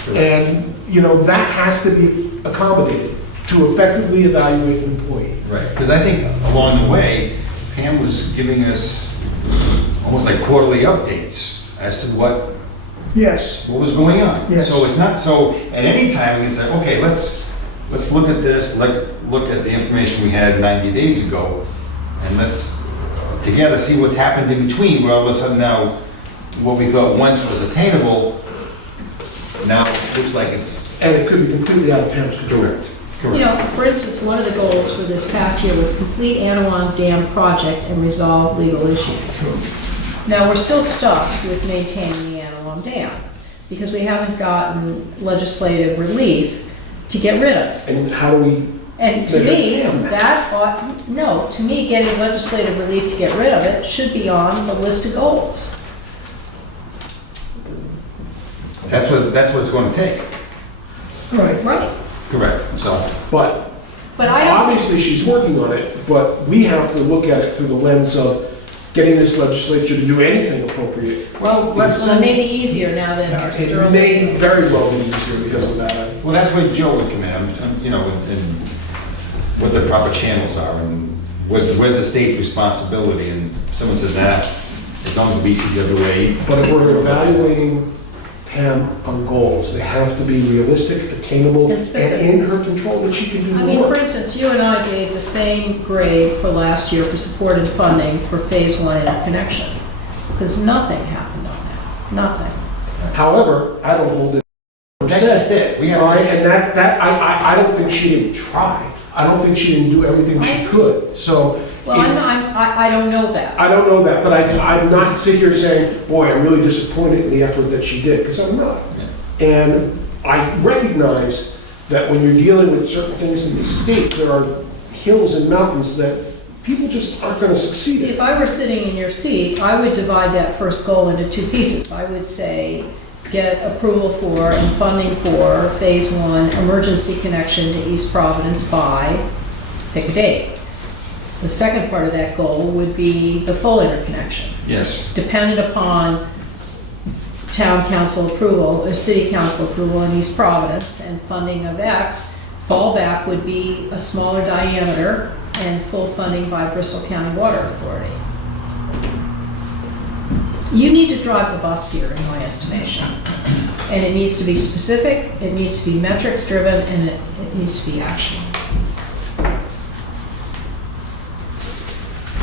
Correct. And, you know, that has to be accommodated to effectively evaluate an employee. Right, because I think along the way, Pam was giving us almost like quarterly updates as to what Yes, was going on. Yes. So it's not so, at any time, we say, okay, let's look at this, let's look at the information we had 90 days ago, and let's together see what's happened in between, where all of a sudden now, what we thought once was attainable, now looks like it's And it could be completely out of Pam's control. correct. You know, for instance, one of the goals for this past year was complete Anawan Dam project and resolve legal issues. Now, we're still stuck with maintaining the Anawan Dam because we haven't gotten legislative relief to get rid of it. And how do we, And to me, that ought, no, to me, getting legislative relief to get rid of it should be on the list of goals. That's what it's going to take. right. Right. Correct. So, but But I don't, obviously she's working on it, but we have to look at it through the lens of getting this legislature to do anything appropriate. well, let's. well, it may be easier now than our It Sterling. may very well be easier because of that. Well, that's where Joe would come in, you know, and what the proper channels are, and where's the state's responsibility, and someone says, nah, as long as we see the other way. But if we're evaluating Pam, on goals. They have to be realistic, attainable, And specific. and in her control that she can do I the mean, work. for instance, you and I gave the same grade for last year for support and funding for Phase 1 interconnection, because nothing happened on that, nothing. However, I don't hold it. That's just it. We have All right, to, and I don't think she didn't try. I don't think she didn't do everything she could, so. Well, I don't know that. I don't know that, but I'm not sitting here saying, boy, I'm really disappointed in the effort that she did, because I'm not. And I recognize that when you're dealing with certain things in the state, there are hills and mountains that people just aren't gonna See, succeed if I were sitting in your seat, I would divide that first goal into two pieces. I would say, get approval for and funding for Phase 1 emergency connection to East Providence by, pick a date. The second part of that goal would be the full interconnection. Yes. Dependent upon town council approval, or city council approval in East Providence and funding of X, fallback would be a smaller diameter and full funding by Bristol County Water Authority. You need to drive the bus here, in my estimation. And it needs to be specific, it needs to be metrics driven, and it needs to be action.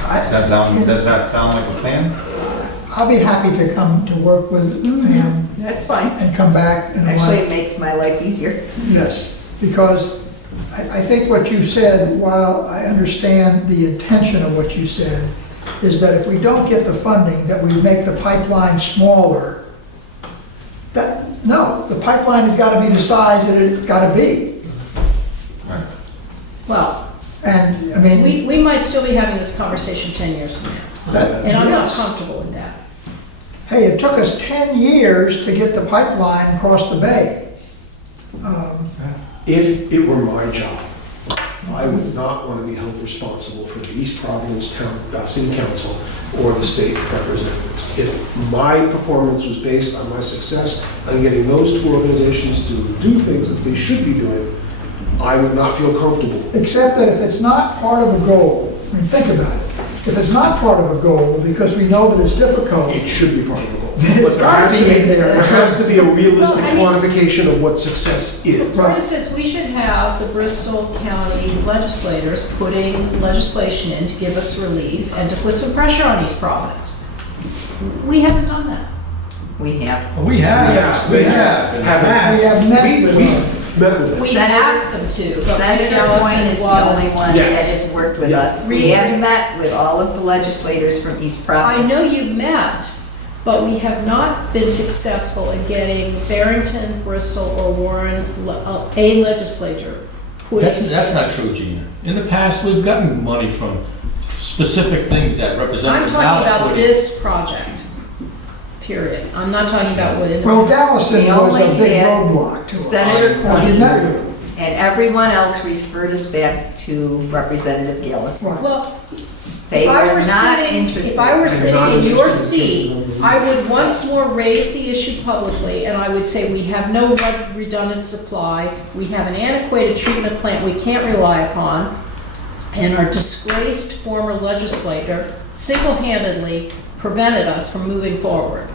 Does that sound like a plan? I'll be happy to come to work with Pam That's fine. and come back in a Actually, it month. makes my life easier. Yes, because I think what you said, while I understand the intention of what you said, is that if we don't get the funding, that we make the pipeline smaller. No, the pipeline has got to be the size that it's got to be. Right. Well, And, I mean, we might still be having this conversation 10 years from now, and I'm not yes. comfortable with that. Hey, it took us 10 years to get the pipeline across the bay. If it were my job, I would not want to be held responsible for the East Providence City Council or the state representatives. If my performance was based on my success on getting those two organizations to do things that they should be doing, I would not feel comfortable. Except that if it's not part of a goal, I mean, think about it. If it's not part of a goal, because we know that it's difficult, It should be part of the goal. Then it's But there has got to to be be, in there. there has to be a realistic Well, I mean- quantification of what success is. For instance, we should have the Bristol County legislators putting legislation in to give us relief and to put some pressure on East Providence. We haven't done that. We have. We have. Yeah, we have. we have met with them. Met with them. We Senator- asked them to, but Senator Allison Coyne is the only was- one Yes. that has worked with Yes. us. We have met with all of the legislators from East I Providence. know you've met, but we have not been successful in getting Barrington, Bristol, or Warren, a legislature put That's not true, Gina. In the past, we've gotten money from specific things that I'm Representative talking Mallett about put in. this project, period. I'm not talking about what. Well, Galveston We was only a big had roadblock to us. Senator We Coyne met with them. and everyone else referred us back to Representative Gillis. Right. Well, They if I were were not sitting, interested. if I were not sitting in your interested in seat, changing I would once more raise the issue publicly, and I would say, we have no redundant supply, we have an antiquated treatment plant we can't rely upon, and our disgraced former legislator single-handedly prevented us from moving forward.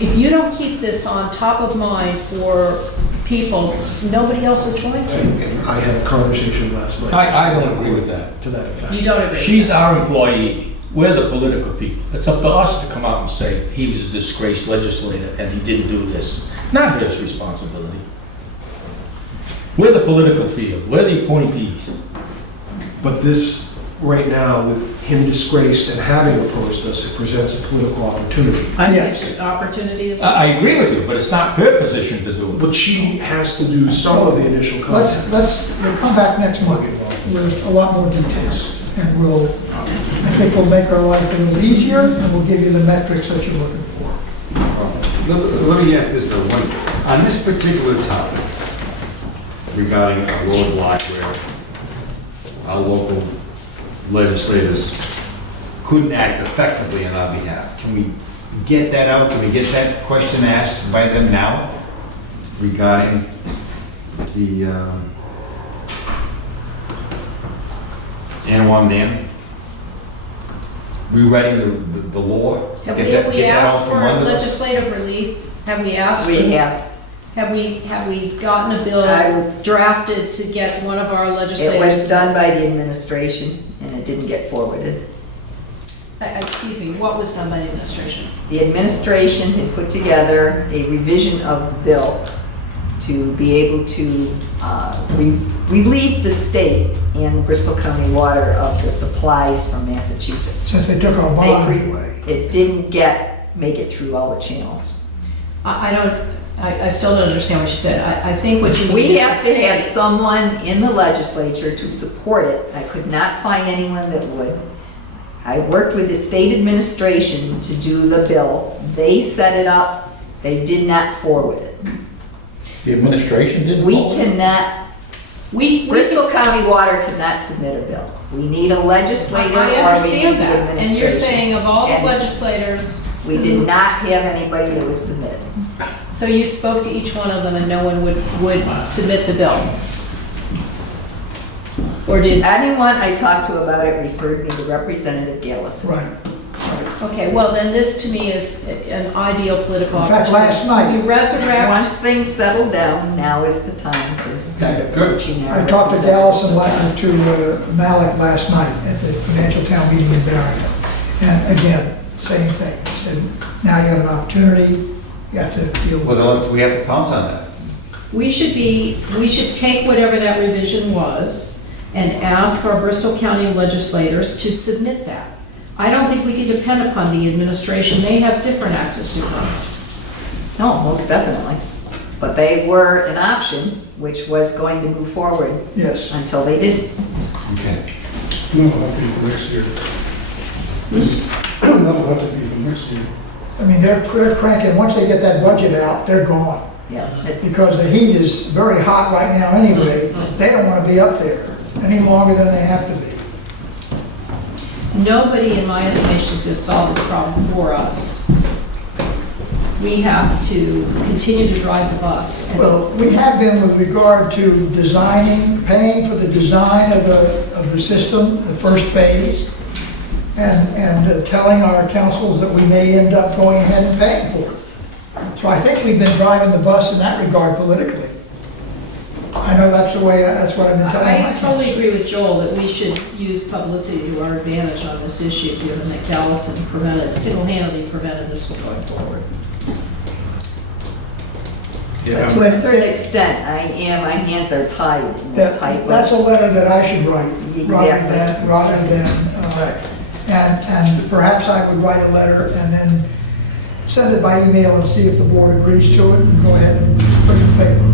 If you don't keep this on top of mind for people, nobody else is going to. And I had a conversation last night. I don't agree with that. To that effect. You don't agree? She's our employee. We're the political people. It's up to us to come out and say, he was a disgraced legislator and he didn't do this. Not his responsibility. We're the political field. We're the appointees. But this, right now, with him disgraced and having opposed us, it presents a political opportunity. I Yes. think opportunity is. I agree with you, but it's not her position to do it. But she has to do some of the initial content. We'll come back next month with a lot more details. And I think we'll make our life a little easier, and we'll give you the metrics that you're looking for. Let me ask this though, on this particular topic regarding a roadblock where our local legislators couldn't act effectively on our behalf, can we get that out? Can we get that question asked by them now regarding the Anawan Dam? Rewriting the law? Have Get we that out asked from for under us? legislative relief Have we asked? We have, Have we gotten a bill I- drafted to get one of our it was legislators? done by the administration and it didn't get forwarded. Excuse me, what was done by the administration? The administration had put together a revision of the bill to be able to relieve the state and Bristol County Water of the supplies from Massachusetts. Since they took our They bond pre- away. It didn't make it through all the channels. I still don't understand what you said. I think what you mean We is have the to have state. someone in the legislature to support it. I could not find anyone that would. I worked with the state administration to do the bill. They set it up, they did not forward it. The administration didn't We follow it? cannot, Bristol County Water cannot submit a bill. We need a legislator or we I need understand the that, administration. and you're saying of all the And legislators, we did not have anybody that would submit it. so you spoke to each one of them and no one would submit the bill? Or did, Anyone I talked to about it referred me to Representative Gallison. Right, right. okay, well then this to me is an ideal political In fact, opportunity. last night- You resurrect, Once things settle down, now is the time to start approaching our I talked to representatives. Gallison, to Malik last night at the financial town meeting in Barrington. And again, same thing. He said, now you have an opportunity, you have to deal Well, with then it. we have to pounce on that. we should take whatever that revision was and ask our Bristol County legislators to submit that. I don't think we can depend upon the administration. They have different access to funds. No, most definitely. But they were an option, which was going to move forward Yes. until they didn't. Okay. No, that'll be for next year. That'll have to be for next year. I mean, they're cranking, once they get that budget out, they're gone. Yeah, it's, Because the heat is very hot right now anyway. They don't want to be up there any longer than they have to be. Nobody, in my estimation, is going to solve this problem for us. We have to continue to drive the bus. and- Well, we have been with regard to designing, paying for the design of the system, the first phase, and telling our councils that we may end up going ahead and paying for it. So I think we've been driving the bus in that regard politically. I know that's the way, that's what I've been telling my I councils. totally agree with Joel that we should use publicity to our advantage on this issue, given that Gallison single-handedly prevented this from going forward. Yeah, to a certain extent, my hands are tied in that type That's a of. letter that I should write, Exactly. rather than, and perhaps I would write a letter and then send it by email and see if the board agrees to it, and go ahead and put it in paper.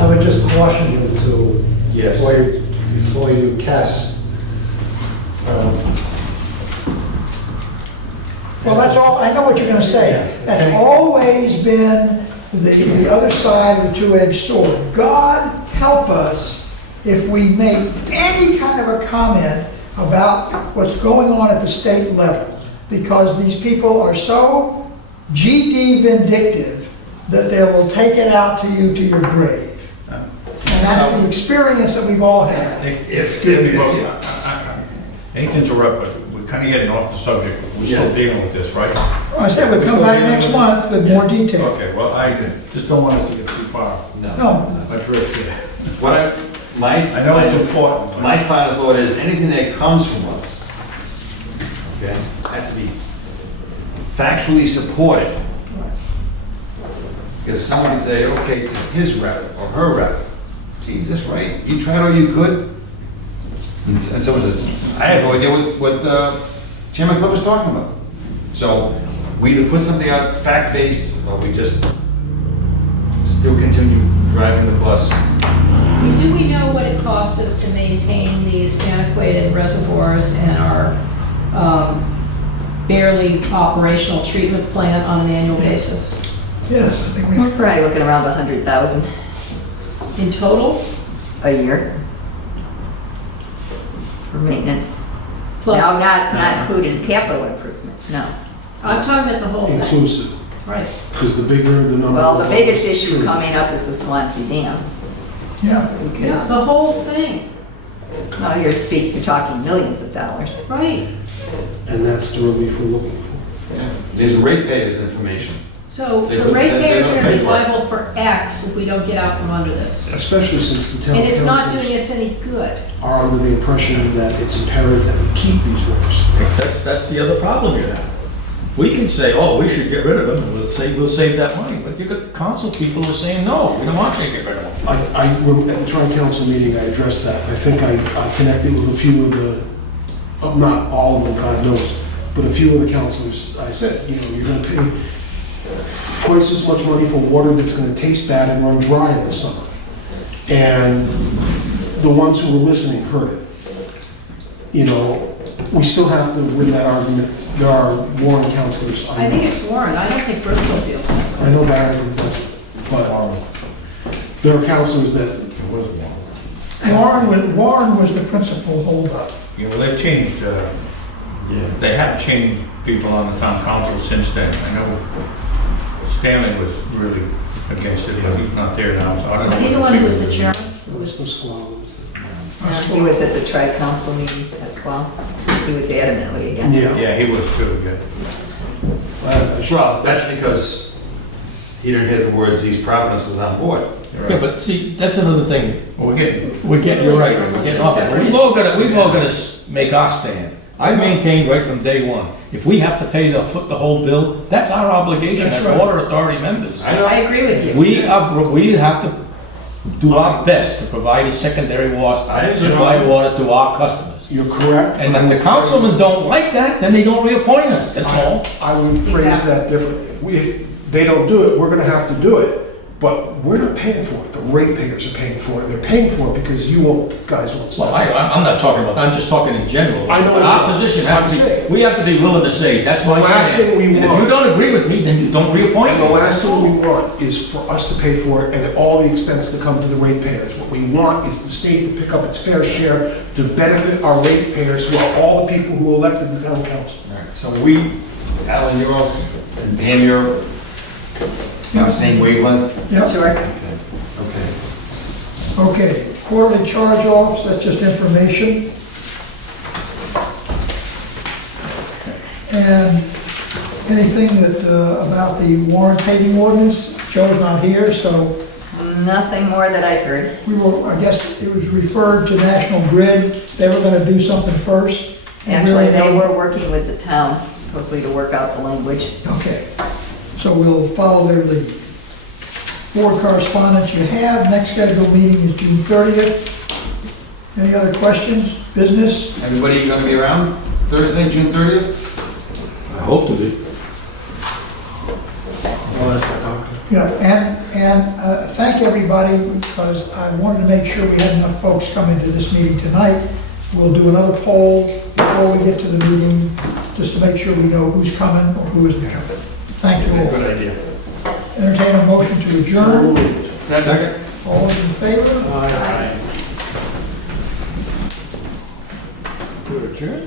I would just caution you to, Yes. before you cast, Well, that's all, I know what you're gonna say. That's always been the other side of the two-edged sword. God help us if we make any kind of a comment about what's going on at the state level, because these people are so GD vindictive that they will take it out to you to your grave. And that's the experience that we've all had. I hate to interrupt, but we're kind of getting off the subject. We're still dealing with this, right? I said we'd come back next month with more detail. Okay, well, I just don't want us to get too far. No, Adrift here. I know it's important. My final thought is, anything that comes from us, okay, has to be factually supported. Because someone can say, okay, to his rep or her rep, Jesus, right, you tried all you could? And someone says, I have no idea what Chairman Club was talking about. So, we either put something out fact-based, or we just still continue driving the bus. Do we know what it costs us to maintain these antiquated reservoirs and our barely operational treatment plant on an annual basis? yes, I think we. We're probably looking around 100,000 In total? a year for maintenance. Plus, Now, not including capital improvements, no. I'm talking about the whole thing. Inclusive, Right. because the bigger the number. Well, the biggest issue coming up is the Swansea Dam, Yeah, Yeah, because, the whole thing, well, you're talking millions of dollars. right. And that's the relief we're looking for. There's ratepayers information. So They the don't- ratepayers they are don't gonna pay be for it. liable for X if we don't get out from under this. Especially since the town And it's not councils doing us any good. are under the impression that it's imperative that we keep these roofs. That's the other problem you have. We can say, oh, we should get rid of them, and we'll save that money, but you got council people who are saying, no, we don't want you to get rid of them. At the tri-council meeting, I addressed that. I think I connected with a few of the, not all of them, God knows, but a few of the councilors. I said, you know, you're gonna pay twice as much money for water that's gonna taste bad and run dry in the summer. And the ones who were listening heard it. You know, we still have to win that argument. There are Warren councilors. I think it's Warren, I don't think Bristol feels so. I know Barrington doesn't, but there are councilors that, Warren was the principal holdup. Yeah, well, they've changed, they have changed people on the town council since then. I know Stanley was really against it, but he's not there now, so I don't know. Was he the one who was the chairman? what's the squad? He was at the tri-council meeting as well. He was adamantly against it. Yeah, he was too, yeah. Well, that's because he didn't hear the words East Providence was on board. Yeah, but see, that's another thing. Well, we're getting, You're right, we're getting off it. We've all got to make our stand. I maintained right from day one, if we have to pay the whole bill, that's our obligation That's as right. water authority members. I agree with you. We have to do our best to provide a secondary water, supply water to our customers. You're correct. And if the councilmen don't like that, then they don't reappoint us, that's all. I would phrase Exactly. that differently. If they don't do it, we're gonna have to do it, but we're not paying for it. The ratepayers are paying for it. They're paying for it because guys won't Well, stop. I'm not talking about, I'm just talking in general. I know But what our you're- position I'm has to saying. be, we have to be willing to say, that's my The last stand. thing we And if want- you don't agree with me, then you don't reappoint And me. the last thing we want is for us to pay for it and all the expense to come to the ratepayers. What we want is the state to pick up its fair share to benefit our ratepayers, who are all the people who elected the town council. So we, Alan, you're all, and Pam, you're on the same wavelength? Yep, Sure. Okay. okay. Quarterly charge-offs, that's just information. And anything that, about the Warren paving ordinance, Joe's not here, so Nothing more that I've heard. we will, I guess it was referred to National Grid. They were gonna do something first. and Actually, they really- were working with the town supposedly to work out the language. Okay, so we'll follow their lead. Board correspondence you have, next scheduled meeting is June 30th. Any other questions, business? Everybody gonna be around Thursday, June 30th? I hope to be. Well, that's my doctor. Yeah, and thank everybody, because I wanted to make sure we had enough folks come into this meeting tonight. We'll do another poll before we get to the meeting, just to make sure we know who's coming or who isn't coming. Thank you all. Good idea. Entertain a motion to adjourn. Second? All those in favor? To adjourn?